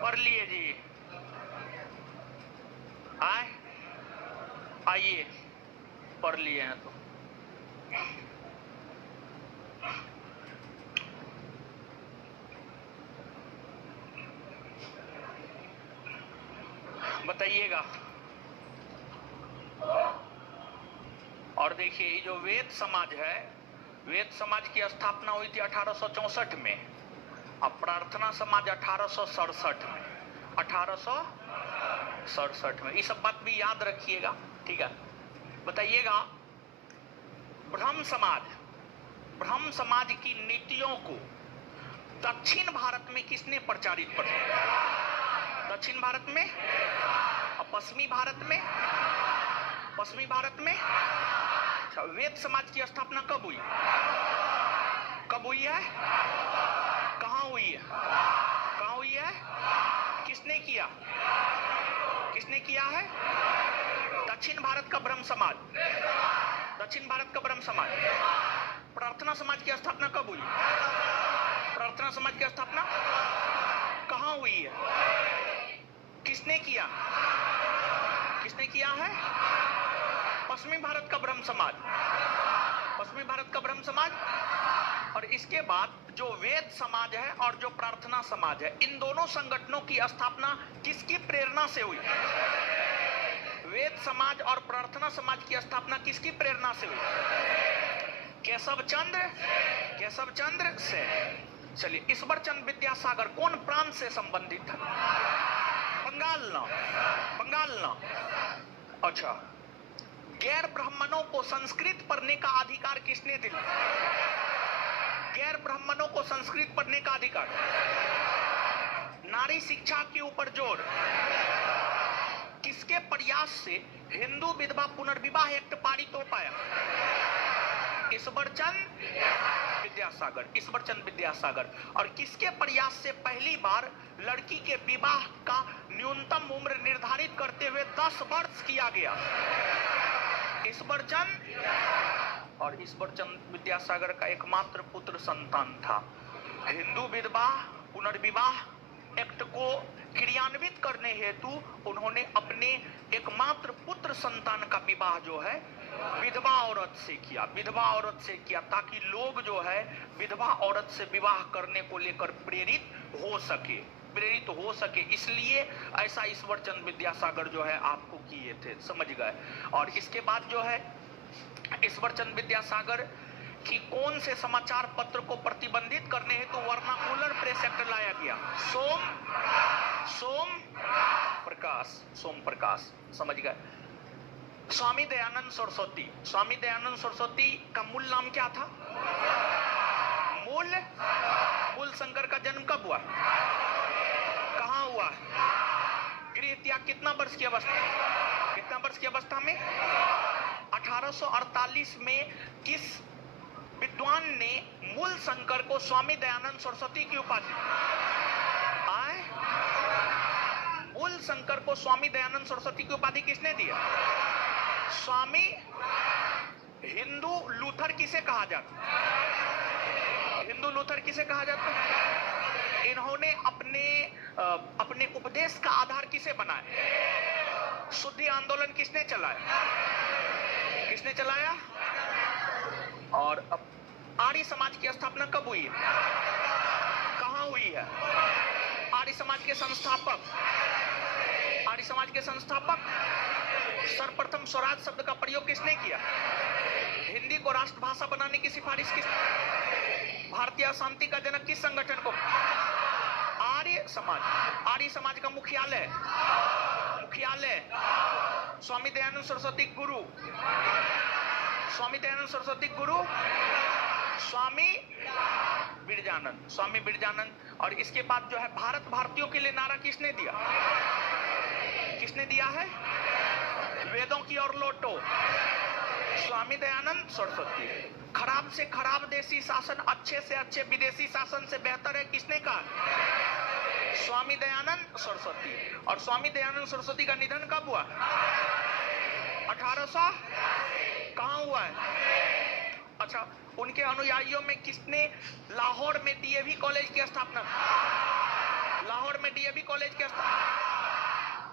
पढ़ लिए जी। आइए पढ़ लिए हैं तो बताइएगा। और देखिए ये जो वेद समाज है, वेद समाज की स्थापना हुई थी 1864 में, अब प्रार्थना समाज 1867 में। 1867 में, ये सब बात भी याद रखिएगा, ठीक है। बताइएगा, ब्रह्म समाज की नीतियों को दक्षिण भारत में किसने प्रचारित किया? दक्षिण भारत में और पश्चिमी भारत में? पश्चिमी भारत में। वेद समाज की स्थापना कब हुई? कब हुई है? कहाँ हुई है? कहाँ हुई है? किसने किया? किसने किया है? दक्षिण भारत का ब्रह्म समाज। दक्षिण भारत का ब्रह्म समाज। प्रार्थना समाज की स्थापना कब हुई? प्रार्थना समाज की स्थापना कहाँ हुई है? किसने किया? किसने किया है? पश्चिमी भारत का ब्रह्म समाज। पश्चिमी भारत का ब्रह्म समाज। और इसके बाद जो वेद समाज है और जो प्रार्थना समाज है, इन दोनों संगठनों की स्थापना किसकी प्रेरणा से हुई? वेद समाज और प्रार्थना समाज की स्थापना किसकी प्रेरणा से हुई? केशव चंद्र से। चलिए, ईश्वर चंद्र विद्यासागर कौन प्रांत से संबंधित था? बंगाल ना। अच्छा, गैर ब्राह्मणों को संस्कृत पढ़ने का अधिकार किसने दिया? गैर ब्राह्मणों को संस्कृत पढ़ने का अधिकार। नारी शिक्षा के ऊपर जोर। किसके प्रयास से हिंदू विधवा पुनर्विवाह एक्ट पारित हो पाया? ईश्वरचंद विद्यासागर। और किसके प्रयास से पहली बार लड़की के विवाह का न्यूनतम उम्र निर्धारित करते हुए 10 वर्ष किया गया? ईश्वरचंद। और ईश्वरचंद विद्यासागर का एकमात्र पुत्र संतान था। हिंदू विधवा पुनर्विवाह एक्ट को क्रियान्वित करने हेतु उन्होंने अपने एकमात्र पुत्र संतान का विवाह जो है विधवा औरत से किया, ताकि लोग जो है विधवा औरत से विवाह करने को लेकर प्रेरित हो सके। इसलिए ऐसा ईश्वरचंद विद्यासागर जो है आपको किए थे, समझ गए। और इसके बाद जो है ईश्वरचंद विद्यासागर कि कौन से समाचार पत्र को प्रतिबंधित करने हेतु वर्नाकुलर प्रेस एक्ट लाया गया? सोम प्रकाश, समझ गए। स्वामी दयानंद सरस्वती का मूल नाम क्या था? मूल शंकर का जन्म कब हुआ? कहाँ हुआ? गृह त्याग कितना वर्ष की अवस्था में? 1848 में किस विद्वान ने मूल शंकर को स्वामी दयानंद सरस्वती की उपाधि? मूल शंकर को स्वामी दयानंद सरस्वती की उपाधि किसने दी? स्वामी। हिंदू लूथर किसे कहा जाता? इन्होंने अपने उपदेश का आधार किसे बनाया? शुद्धि आंदोलन किसने चलाया? और अब आर्य समाज की स्थापना कब हुई है? कहाँ हुई है? आर्य समाज के संस्थापक सर्वप्रथम स्वराज शब्द का प्रयोग किसने किया? हिंदी को राष्ट्रभाषा बनाने की सिफारिश किसने? भारतीय शांति का जनक किस संगठन को? आर्य समाज का मुख्यालय स्वामी दयानंद सरस्वती गुरु, स्वामी बिरजानंद। और इसके बाद जो है भारत भारतीयों के लिए नारा किसने दिया है? वेदों की ओर लौटो, स्वामी दयानंद सरस्वती। खराब से खराब देशी शासन अच्छे से अच्छे विदेशी शासन से बेहतर है, किसने कहा? स्वामी दयानंद सरस्वती। और स्वामी दयानंद सरस्वती का निधन कब हुआ? 1800। कहाँ हुआ है? अच्छा, उनके अनुयायियों में किसने लाहौर में डीएवी कॉलेज की स्थापना?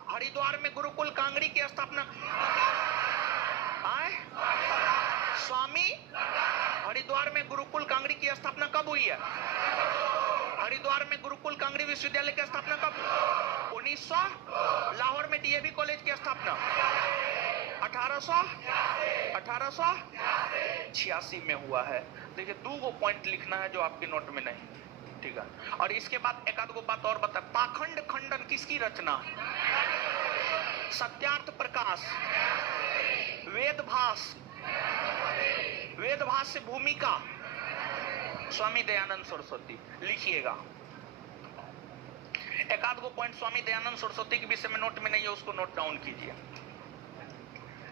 हरिद्वार में गुरुकुल कांगड़ी की स्थापना? स्वामी। हरिद्वार में गुरुकुल कांगड़ी की स्थापना कब हुई है? हरिद्वार में गुरुकुल कांगड़ी विश्वविद्यालय की स्थापना कब? 1900। लाहौर में डीएवी कॉलेज की स्थापना 1886 में हुआ है। देखिए, 2 पॉइंट लिखना है जो आपके नोट में नहीं, ठीक है। और इसके बाद एक आध बात और बता। पाखंड खंडन किसकी रचना? सत्यार्थ प्रकाश। वेदभाष्य भूमिका स्वामी दयानंद सरस्वती। लिखिएगा, एक आध पॉइंट स्वामी दयानंद सरस्वती के विषय में नोट में नहीं है, उसको नोट डाउन कीजिए।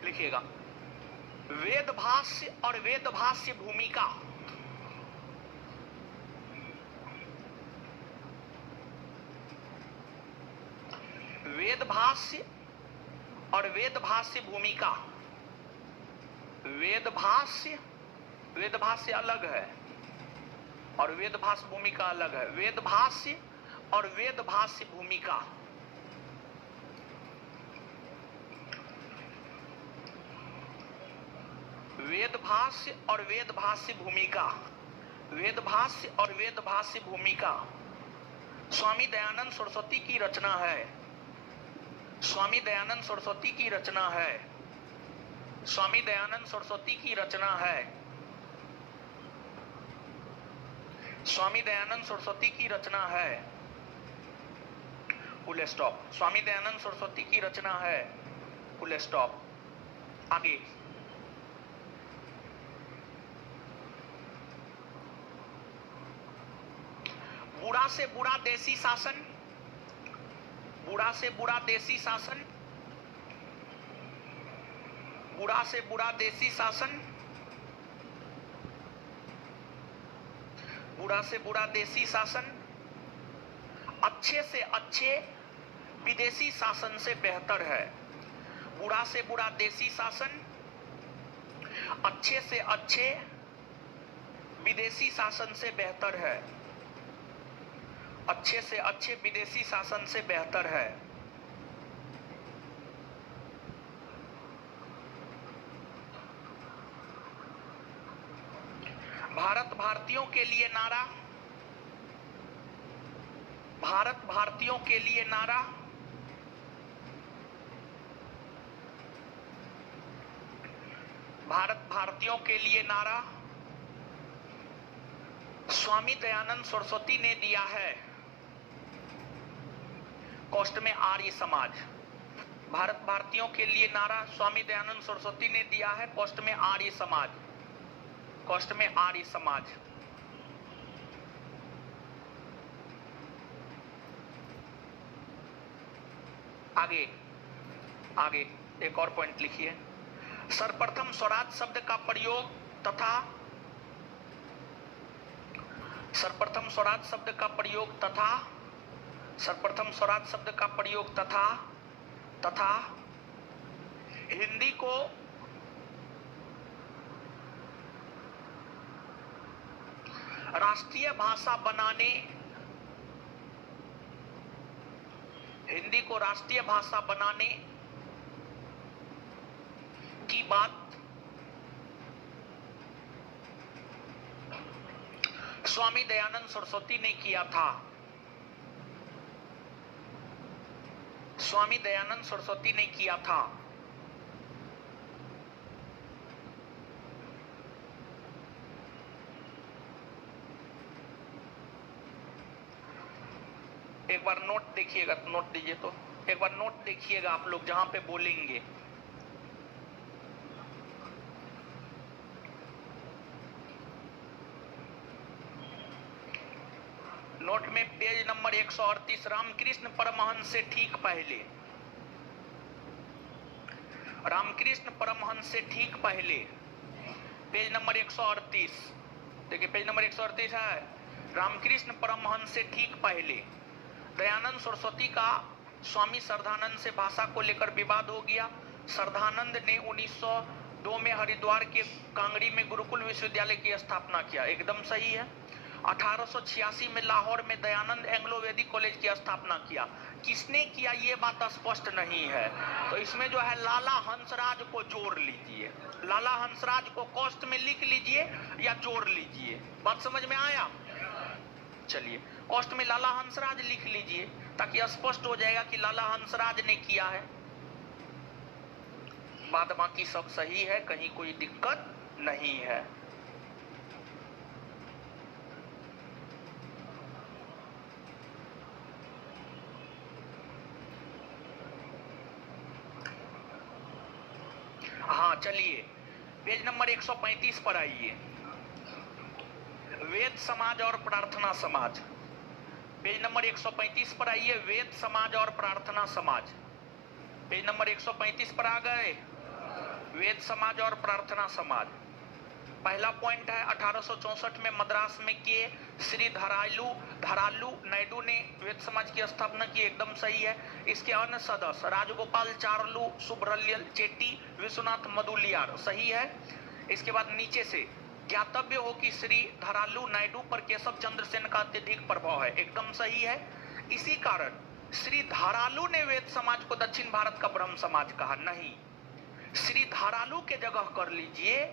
लिखिएगा, वेदभाष्य और वेदभाष्य भूमिका। वेदभाष्य और वेदभाष्य भूमिका। वेदभाष्य अलग है और वेदभाष्य भूमिका अलग है। वेदभाष्य और वेदभाष्य भूमिका। वेदभाष्य और वेदभाष्य भूमिका। वेदभाष्य और वेदभाष्य भूमिका स्वामी दयानंद सरस्वती की रचना है। स्वामी दयानंद सरस्वती की रचना है। स्वामी दयानंद सरस्वती की रचना है। स्वामी दयानंद सरस्वती की रचना है। Full stop. स्वामी दयानंद सरस्वती की रचना है। Full stop. आगे बुरा से बुरा देसी शासन, बुरा से बुरा देसी शासन, बुरा से बुरा देसी शासन, बुरा से बुरा देसी शासन अच्छे से अच्छे विदेशी शासन से बेहतर है। बुरा से बुरा देसी शासन अच्छे से अच्छे विदेशी शासन से बेहतर है, अच्छे से अच्छे विदेशी शासन से बेहतर है। भारत भारतीयों के लिए नारा, भारत भारतीयों के लिए नारा, भारत भारतीयों के लिए नारा स्वामी दयानंद सरस्वती ने दिया है कोष्ट में आर्य समाज। भारत भारतीयों के लिए नारा स्वामी दयानंद सरस्वती ने दिया है कोष्ट में आर्य समाज, कोष्ट में आर्य समाज। आगे आगे एक और पॉइंट लिखिए। सर्वप्रथम स्वराज शब्द का प्रयोग तथा, सर्वप्रथम स्वराज शब्द का प्रयोग तथा, सर्वप्रथम स्वराज शब्द का प्रयोग तथा तथा हिंदी को राष्ट्रीय भाषा बनाने, हिंदी को राष्ट्रीय भाषा बनाने की बात स्वामी दयानंद सरस्वती ने किया था, स्वामी दयानंद सरस्वती ने किया था। एक बार नोट देखिएगा, नोट दीजिए तो एक बार नोट देखिएगा आप लोग जहां पे बोलेंगे। नोट में पेज नंबर 138, रामकृष्ण परमहंस से ठीक पहले, रामकृष्ण परमहंस से ठीक पहले, पेज नंबर 138, देखिए पेज नंबर 138 है। रामकृष्ण परमहंस से ठीक पहले दयानंद सरस्वती का स्वामी श्रद्धानंद से भाषा को लेकर विवाद हो गया। श्रद्धानंद ने 1902 में हरिद्वार के कांगड़ी में गुरुकुल विश्वविद्यालय की स्थापना किया, एकदम सही है। 1886 में लाहौर में दयानंद एंग्लो वैदिक कॉलेज की स्थापना किया। किसने किया ये बात स्पष्ट नहीं है, तो इसमें जो है लाला हंसराज को जोड़ लीजिए, लाला हंसराज को कॉस्ट में लिख लीजिए या जोड़ लीजिए। बात समझ में आया? चलिए कॉस्ट में लाला हंसराज लिख लीजिए ताकि स्पष्ट हो जाएगा कि लाला हंसराज ने किया है। बाद बाकी सब सही है, कहीं कोई दिक्कत नहीं है। हाँ चलिए पेज नंबर 135 पर आइए। वेद समाज और प्रार्थना समाज, पेज नंबर 135 पर आइए। वेद समाज और प्रार्थना समाज, पेज नंबर 135 पर आ गए। वेद समाज और प्रार्थना समाज, पहला पॉइंट है 1864 में मद्रास में किए श्री धरालू नायडू ने वेद समाज की स्थापना की, एकदम सही है। इसके अन्य सदस्य राजगोपाल चार्लू, सुब्रलियल चेट्टी, विश्वनाथ मधुलियार, सही है। इसके बाद नीचे से ज्ञातव्य हो कि श्री धरालू नायडू पर केशव चंद्र सेन का अत्यधिक प्रभाव है, एकदम सही है। इसी कारण श्री धरालू ने वेद समाज को दक्षिण भारत का ब्रह्म समाज कहा, नहीं, श्री धरालू के जगह कर लीजिए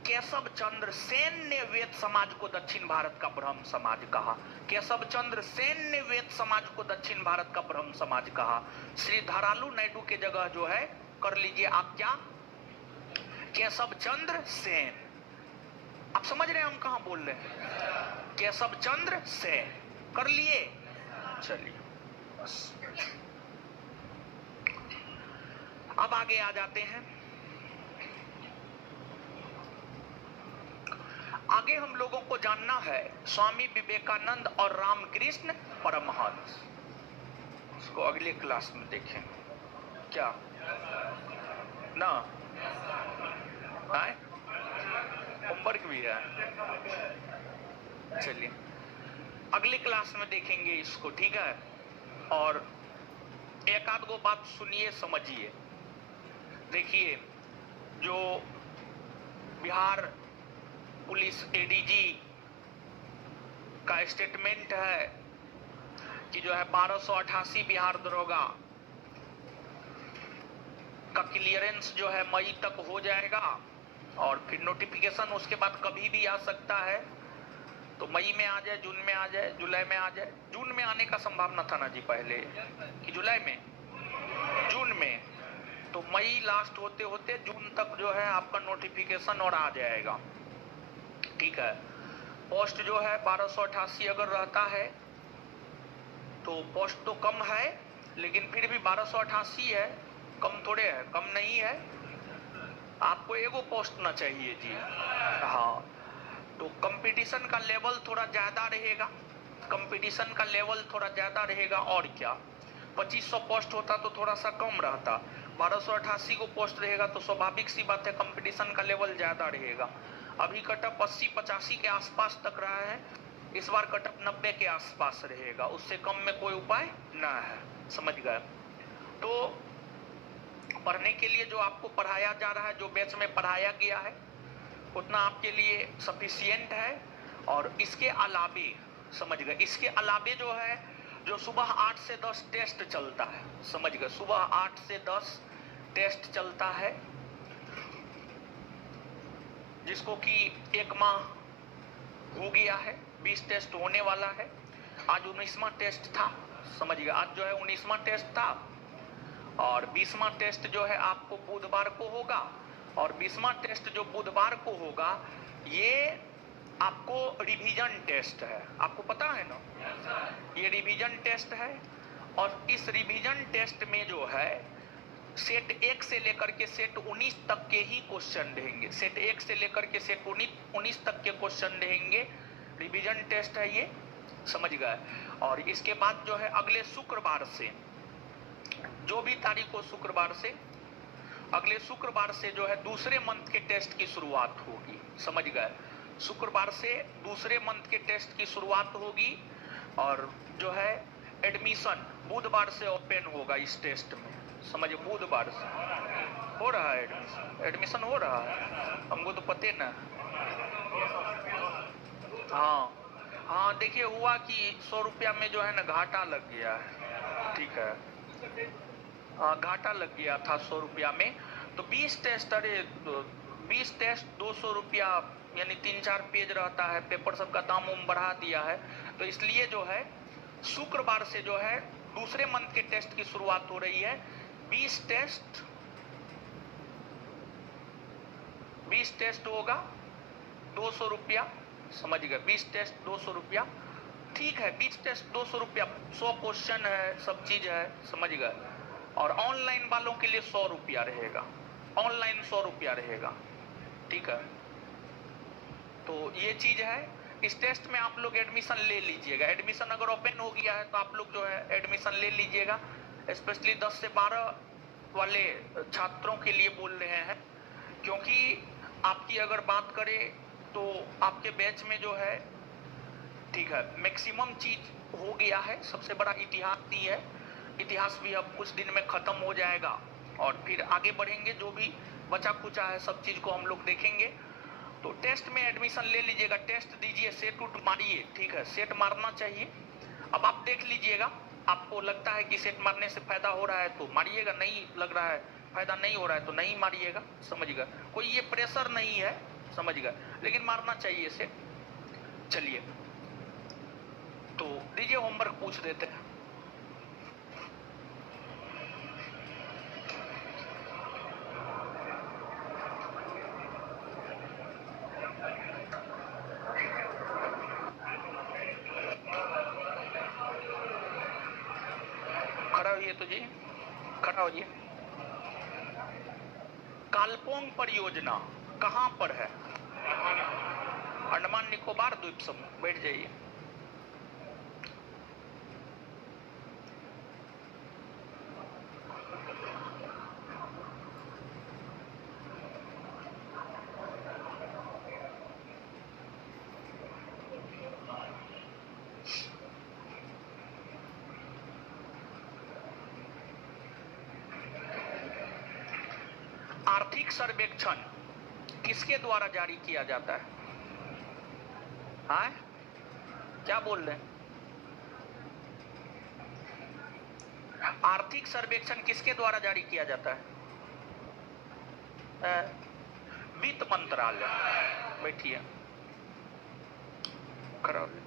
केशव चंद्र सेन ने वेद समाज को दक्षिण भारत का ब्रह्म समाज कहा। केशव चंद्र सेन ने वेद समाज को दक्षिण भारत का ब्रह्म समाज कहा। श्री धरालू नायडू के जगह जो है कर लीजिए आप क्या, केशव चंद्र सेन। आप समझ रहे हैं हम कहां बोल रहे हैं? केशव चंद्र सेन कर लिए। चलिए बस अब आगे आ जाते हैं। आगे हम लोगों को जानना है स्वामी विवेकानंद और रामकृष्ण परमहंस। उसको अगले क्लास में देखें क्या ना, होमवर्क भी है। चलिए अगले क्लास में देखेंगे इसको, ठीक है। और एक आध गो बात सुनिए समझिए। देखिए जो बिहार पुलिस एडीजी का स्टेटमेंट है कि जो है 1288 बिहार दरोगा का क्लियरेंस जो है मई तक हो जाएगा और फिर नोटिफिकेशन उसके बाद कभी भी आ सकता है। तो मई में आ जाए, जून में आ जाए, जुलाई में आ जाए। जून में आने का संभावना था ना जी पहले कि जुलाई में, जून में। तो मई लास्ट होते होते जून तक जो है आपका नोटिफिकेशन और आ जाएगा, ठीक है। पोस्ट जो है 1288 अगर रहता है तो पोस्ट तो कम है, लेकिन फिर भी 1288 है, कम थोड़े है, कम नहीं है। आपको एगो पोस्ट ना चाहिए जी, हाँ। तो कंपटीशन का लेवल थोड़ा ज्यादा रहेगा, कंपटीशन का लेवल थोड़ा ज्यादा रहेगा। और क्या 2500 पोस्ट होता तो थोड़ा सा कम रहता, 1288 को पोस्ट रहेगा तो स्वाभाविक सी बात है कंपटीशन का लेवल ज्यादा रहेगा। अभी कटअप 80-85 के आसपास तक रहा है, इस बार कटअप 90 के आसपास रहेगा, उससे कम में कोई उपाय ना है, समझ गए। तो पढ़ने के लिए जो आपको पढ़ाया जा रहा है, जो बैच में पढ़ाया गया है उतना आपके लिए सफिशिएंट है। और इसके अलावे समझ गए, इसके अलावे जो है जो सुबह 8 से 10 टेस्ट चलता है, समझ गए, सुबह 8 से 10 टेस्ट चलता है, जिसको कि एक माह हो गया है, 20 टेस्ट होने वाला है। आज 19वां टेस्ट था, समझ गए, आज जो है 19वां टेस्ट था और 20वां टेस्ट जो है आपको बुधवार को होगा। और 20वां टेस्ट जो बुधवार को होगा ये आपको रिवीजन टेस्ट है, आपको पता है ना, ये रिवीजन टेस्ट है। और इस रिवीजन टेस्ट में जो है सेट 1 से लेकर के सेट 19 तक के ही क्वेश्चन रहेंगे, सेट 1 से लेकर के सेट 19 तक के क्वेश्चन रहेंगे। रिवीजन टेस्ट है ये, समझ गए। और इसके बाद जो है अगले शुक्रवार से, जो भी तारीख हो शुक्रवार से, अगले शुक्रवार से जो है दूसरे मंथ के टेस्ट की शुरुआत होगी, समझ गए। शुक्रवार से दूसरे मंथ के टेस्ट की शुरुआत होगी और जो है एडमिशन बुधवार से ओपन होगा इस टेस्ट में, समझिए, बुधवार से हो रहा है एडमिशन, एडमिशन हो रहा है, हमको तो पते ना। हाँ हाँ, देखिए हुआ कि 100 रुपया में जो है ना घाटा लग गया है, ठीक है, घाटा लग गया था 100 रुपया में। तो 20 टेस्ट, अरे 20 टेस्ट 200 रुपया, यानी 3-4 पेज रहता है, पेपर सब का दाम बढ़ा दिया है। तो इसलिए जो है शुक्रवार से जो है दूसरे मंथ के टेस्ट की शुरुआत हो रही है। 20 टेस्ट होगा 200 रुपया, समझ गए, 20 टेस्ट 200 रुपया, ठीक है। 20 टेस्ट 200 रुपया, 100 क्वेश्चन है, सब चीज है, समझ गए। और ऑनलाइन वालों के लिए 100 रुपया रहेगा, ऑनलाइन 100 रुपया रहेगा, ठीक है। तो ये चीज है। इस टेस्ट में आप लोग एडमिशन ले लीजिएगा, एडमिशन अगर ओपन हो गया है तो आप लोग जो है एडमिशन ले लीजिएगा। स्पेशली 10 से 12 वाले छात्रों के लिए बोल रहे हैं, क्योंकि आपकी अगर बात करें तो आपके बैच में जो है, ठीक है, मैक्सिमम चीज हो गया है। सबसे बड़ा इतिहास ही है, इतिहास भी अब कुछ दिन में खत्म हो जाएगा और फिर आगे बढ़ेंगे, जो भी बचा कुचा है सब चीज को हम लोग देखेंगे। तो टेस्ट में एडमिशन ले लीजिएगा, टेस्ट दीजिए, सेट उट मारिए, ठीक है, सेट मारना चाहिए। अब आप देख लीजिएगा, आपको लगता है कि सेट मारने से फायदा हो रहा है तो मारिएगा, नहीं लग रहा है फायदा नहीं हो रहा है तो नहीं मारिएगा, समझ गए। कोई ये प्रेशर नहीं है, समझ गए, लेकिन मारना चाहिए सेट। चलिए तो दीजिए, होमवर्क पूछ देते हैं। खड़ा होइए तो जी, खड़ा होइए। कालपोंग परियोजना कहां पर है? अंडमान निकोबार द्वीप समूह, बैठ जाइए। आर्थिक सर्वेक्षण किसके द्वारा जारी किया जाता है? हाँ, क्या बोल रहे हैं? आर्थिक सर्वेक्षण किसके द्वारा जारी किया जाता है? वित्त मंत्रालय। बैठिए, खड़ा हो जाइए।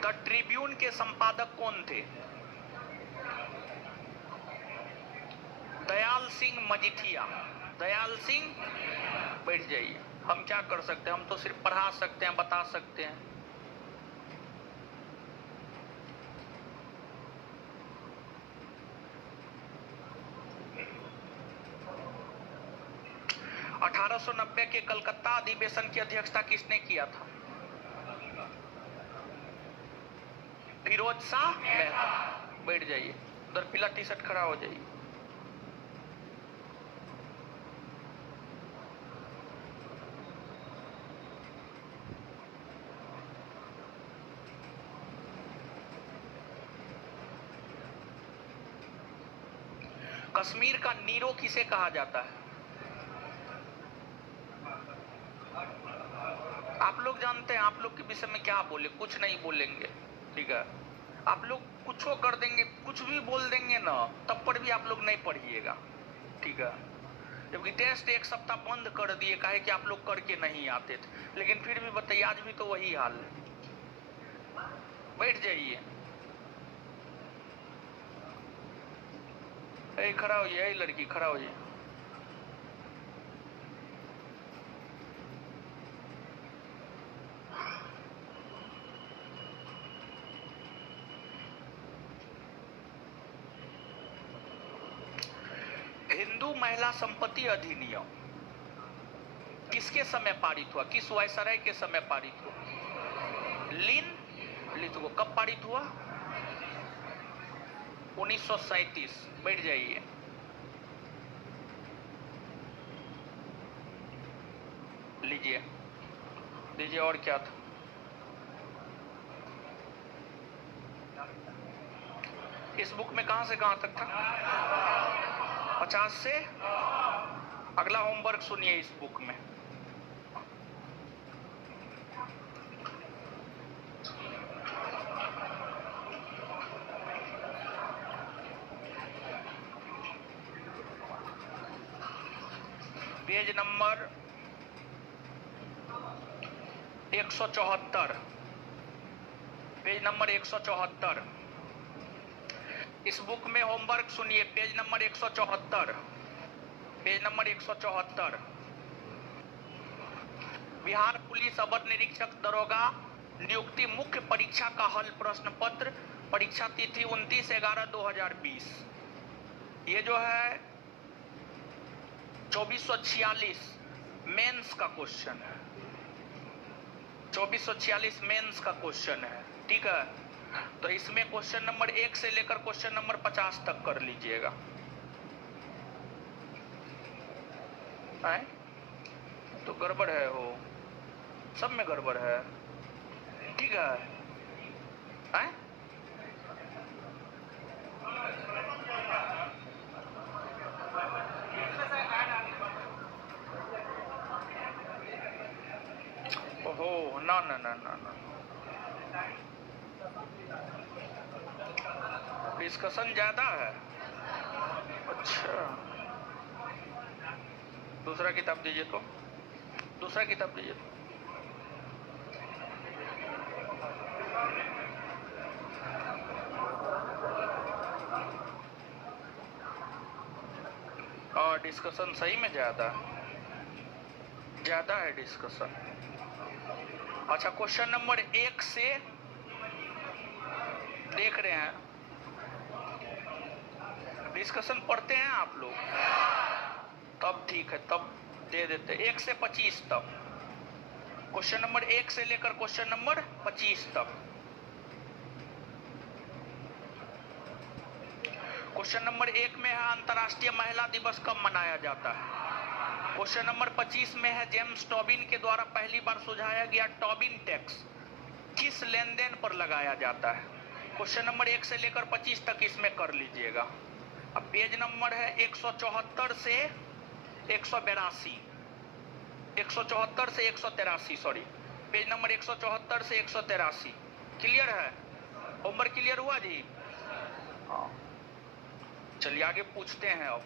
द ट्रिब्यून के संपादक कौन थे? दयाल सिंह मजीठिया। दयाल सिंह, बैठ जाइए। हम क्या कर सकते हैं? हम तो सिर्फ पढ़ा सकते हैं, बता सकते हैं। (1890) के कलकत्ता अधिवेशन की अध्यक्षता किसने किया था? फिरोज शाह मेहता। बैठ जाइए, उधर पीला टी शर्ट, खड़ा हो जाइए। कश्मीर का नीरो किसे कहा जाता है? आप लोग जानते हैं, आप लोग के विषय में क्या बोले? कुछ नहीं बोलेंगे, ठीक है? आप लोग कुछ कर देंगे, कुछ भी बोल देंगे ना, तब पर भी आप लोग नहीं पढ़िएगा, ठीक है? जबकि टेस्ट एक सप्ताह बंद कर दिए, काहे कि आप लोग करके नहीं आते थे, लेकिन फिर भी बताइए, आज भी तो वही हाल है। बैठ जाइए, खड़ा होइए, लड़की खड़ा होइए। हिंदू महिला संपत्ति अधिनियम किसके समय पारित हुआ? किस वायसराय के समय पारित हुआ? लिन कब पारित हुआ? 1937। बैठ जाइए। लीजिए, लीजिए। और क्या था? इस बुक में कहां से कहां तक था? 50 से। अगला होमवर्क सुनिए इस बुक में। Page number 174। Page number 174। इस बुक में होमवर्क सुनिए, page number 174। Page number 174। Bihar police अवर निरीक्षक दरोगा नियुक्ति मुख्य परीक्षा का हल प्रश्न पत्र, परीक्षा तिथि 29/11/2020। ये जो है 2446 मेंस का क्वेश्चन है। 2446 मेंस का क्वेश्चन है, ठीक है? तो इसमें क्वेश्चन नंबर 1 से लेकर क्वेश्चन नंबर 50 तक कर लीजिएगा। तो गड़बड़ है, हो सब में गड़बड़ है, ठीक है? ओहो, ना ना ना ना ना, डिस्कशन ज्यादा है। अच्छा, दूसरा किताब दीजिए तो, दूसरा किताब दीजिए तो। और डिस्कशन सही में ज्यादा है डिस्कशन। अच्छा, क्वेश्चन नंबर 1 से देख रहे हैं, डिस्कशन पढ़ते हैं आप लोग? तब ठीक है, तब दे देते 1 से 25 तक। क्वेश्चन नंबर 1 से लेकर क्वेश्चन नंबर 25 तक। क्वेश्चन नंबर 1 में है अंतर्राष्ट्रीय महिला दिवस कब मनाया जाता है। क्वेश्चन नंबर 25 में है जेम्स टोबिन के द्वारा पहली बार सुझाया गया टोबिन टैक्स किस लेन देन पर लगाया जाता है। क्वेश्चन नंबर 1 से लेकर 25 तक इसमें कर लीजिएगा। अब पेज नंबर है 174 से 182, 174 से 183, सॉरी, पेज नंबर 174 से 183। क्लियर है? होमवर्क क्लियर हुआ जी? हाँ, चलिए आगे पूछते हैं। अब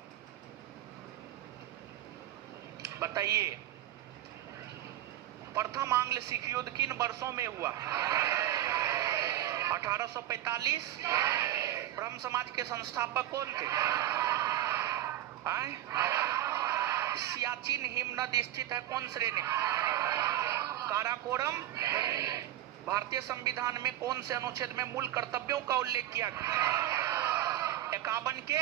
बताइए, प्रथम आंग्ल सिख युद्ध किन वर्षों में हुआ? 1845। ब्रह्म समाज के संस्थापक कौन थे? सियाचिन हिमनद स्थित है कौन श्रेणी? काराकोरम। भारतीय संविधान में कौन से अनुच्छेद में मूल कर्तव्यों का उल्लेख किया गया? 51 के।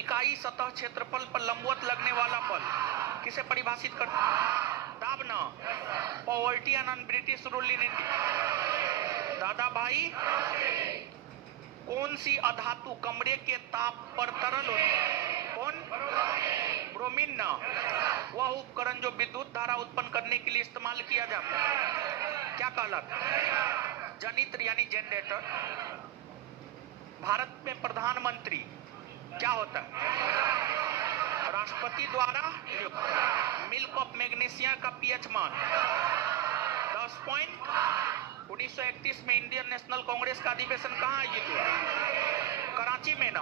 इकाई सतह क्षेत्रफल पर लंबवत लगने वाला बल किसे परिभाषित करता है? दाबना। Poverty and British rule in India. Dadabhai, कौन सी अधातु कमरे के ताप पर तरल होती है? कौन? ब्रोमीन ना। वह उपकरण जो विद्युत धारा उत्पन्न करने के लिए इस्तेमाल किया जाता है क्या कहलाता है? जनित्र यानी जनरेटर। भारत में प्रधानमंत्री क्या होता है? राष्ट्रपति द्वारा नियुक्त। मिल्क ऑफ मैग्नीशिया का पीएच मान 10 पॉइंट। 1931 में इंडियन नेशनल कांग्रेस का अधिवेशन कहाँ आयोजित हुआ? कराची में ना।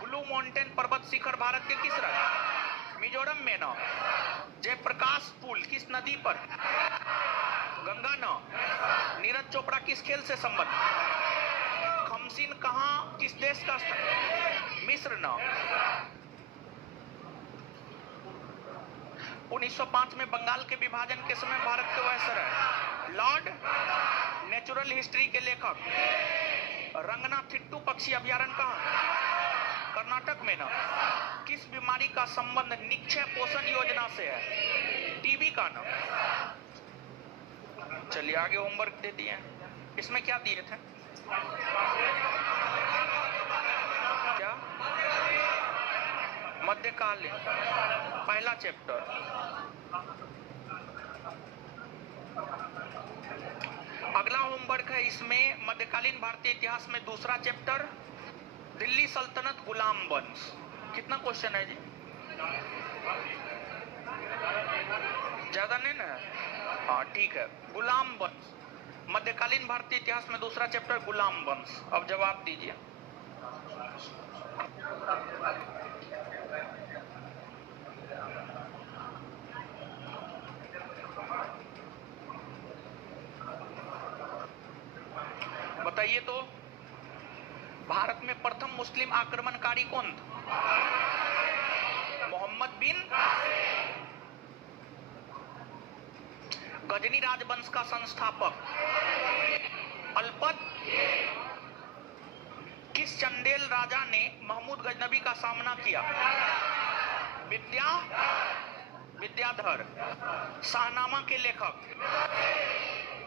ब्लू माउंटेन पर्वत शिखर भारत के किस राज्य? मिजोरम में ना। जयप्रकाश पुल किस नदी पर? गंगा ना। नीरज चोपड़ा किस खेल से संबंधित? खमसिन कहाँ, किस देश का स्थल? मिस्र ना। 1905 में बंगाल के विभाजन के समय भारत के वायसराय लॉर्ड। नेचुरल हिस्ट्री के लेखक रंगनाथिट्टू पक्षी अभयारण्य कहाँ? कर्नाटक में ना। किस बीमारी का संबंध निक्षय पोषण योजना से है? टीबी का ना। चलिए आगे होमवर्क दे दिए। इसमें क्या दिए थे? क्या? मध्यकालीन पहला चैप्टर। अगला होमवर्क है इसमें मध्यकालीन भारतीय इतिहास में दूसरा चैप्टर दिल्ली सल्तनत गुलाम वंश। कितना क्वेश्चन है जी? ज्यादा नहीं ना? हाँ ठीक है। गुलाम वंश, मध्यकालीन भारतीय इतिहास में दूसरा चैप्टर गुलाम वंश। अब जवाब दीजिए। बताइए तो, भारत में प्रथम मुस्लिम आक्रमणकारी कौन था? मोहम्मद बिन। गजनी राजवंश का संस्थापक अलपत। किस चंदेल राजा ने महमूद गजनबी का सामना किया? विद्याधर। शाहनामा के लेखक,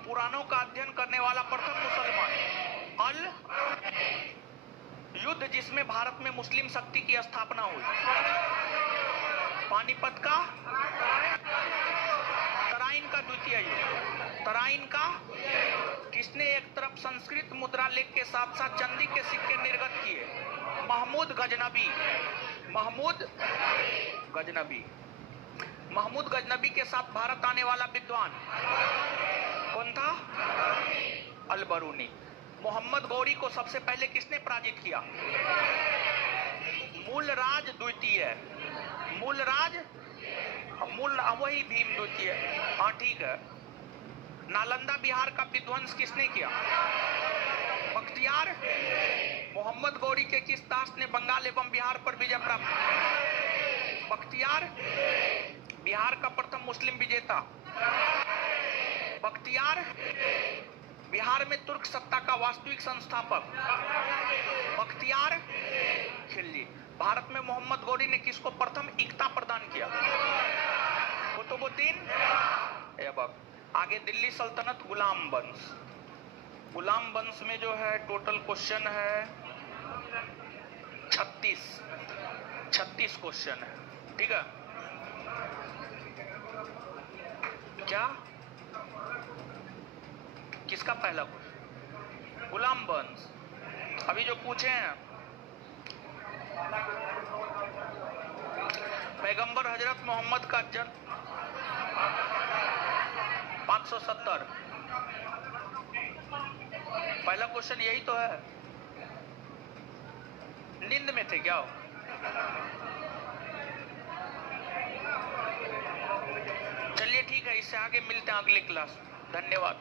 पुराणों का अध्ययन करने वाला प्रथम मुसलमान। युद्ध जिसमें भारत में मुस्लिम शक्ति की स्थापना हुई? पानीपत का। तराइन का द्वितीय युद्ध। तराइन का। किसने एक तरफ संस्कृत मुद्रा लेख के साथ साथ चांदी के सिक्के निर्गत किए? महमूद गजनबी। महमूद गजनबी। महमूद गजनबी के साथ भारत आने वाला विद्वान कौन था? अल-बरूनी। मोहम्मद गौरी को सबसे पहले किसने पराजित किया? मूलराज द्वितीय। मूलराज, वही भीम द्वितीय। हाँ ठीक है। नालंदा बिहार का विध्वंस किसने किया? बख्तियार। मोहम्मद गौरी के किस दास ने बंगाल एवं बिहार पर विजय प्राप्त की? बख्तियार। बिहार का प्रथम मुस्लिम विजेता बख्तियार। बिहार में तुर्क सत्ता का वास्तविक संस्थापक बख्तियार खिलजी। भारत में मोहम्मद गौरी ने किसको प्रथम इक्ता प्रदान किया? कुतुबुद्दीन ऐबक। आगे दिल्ली सल्तनत गुलाम वंश। गुलाम वंश में जो है टोटल क्वेश्चन है 36 क्वेश्चन है, ठीक है। क्या किसका पहला क्वेश्चन? गुलाम वंश। अभी जो पूछे हैं पैगंबर हजरत मोहम्मद का जन्म 570। पहला क्वेश्चन यही तो है। नींद में थे क्या? चलिए ठीक है, इससे आगे मिलते हैं अगली क्लास। धन्यवाद।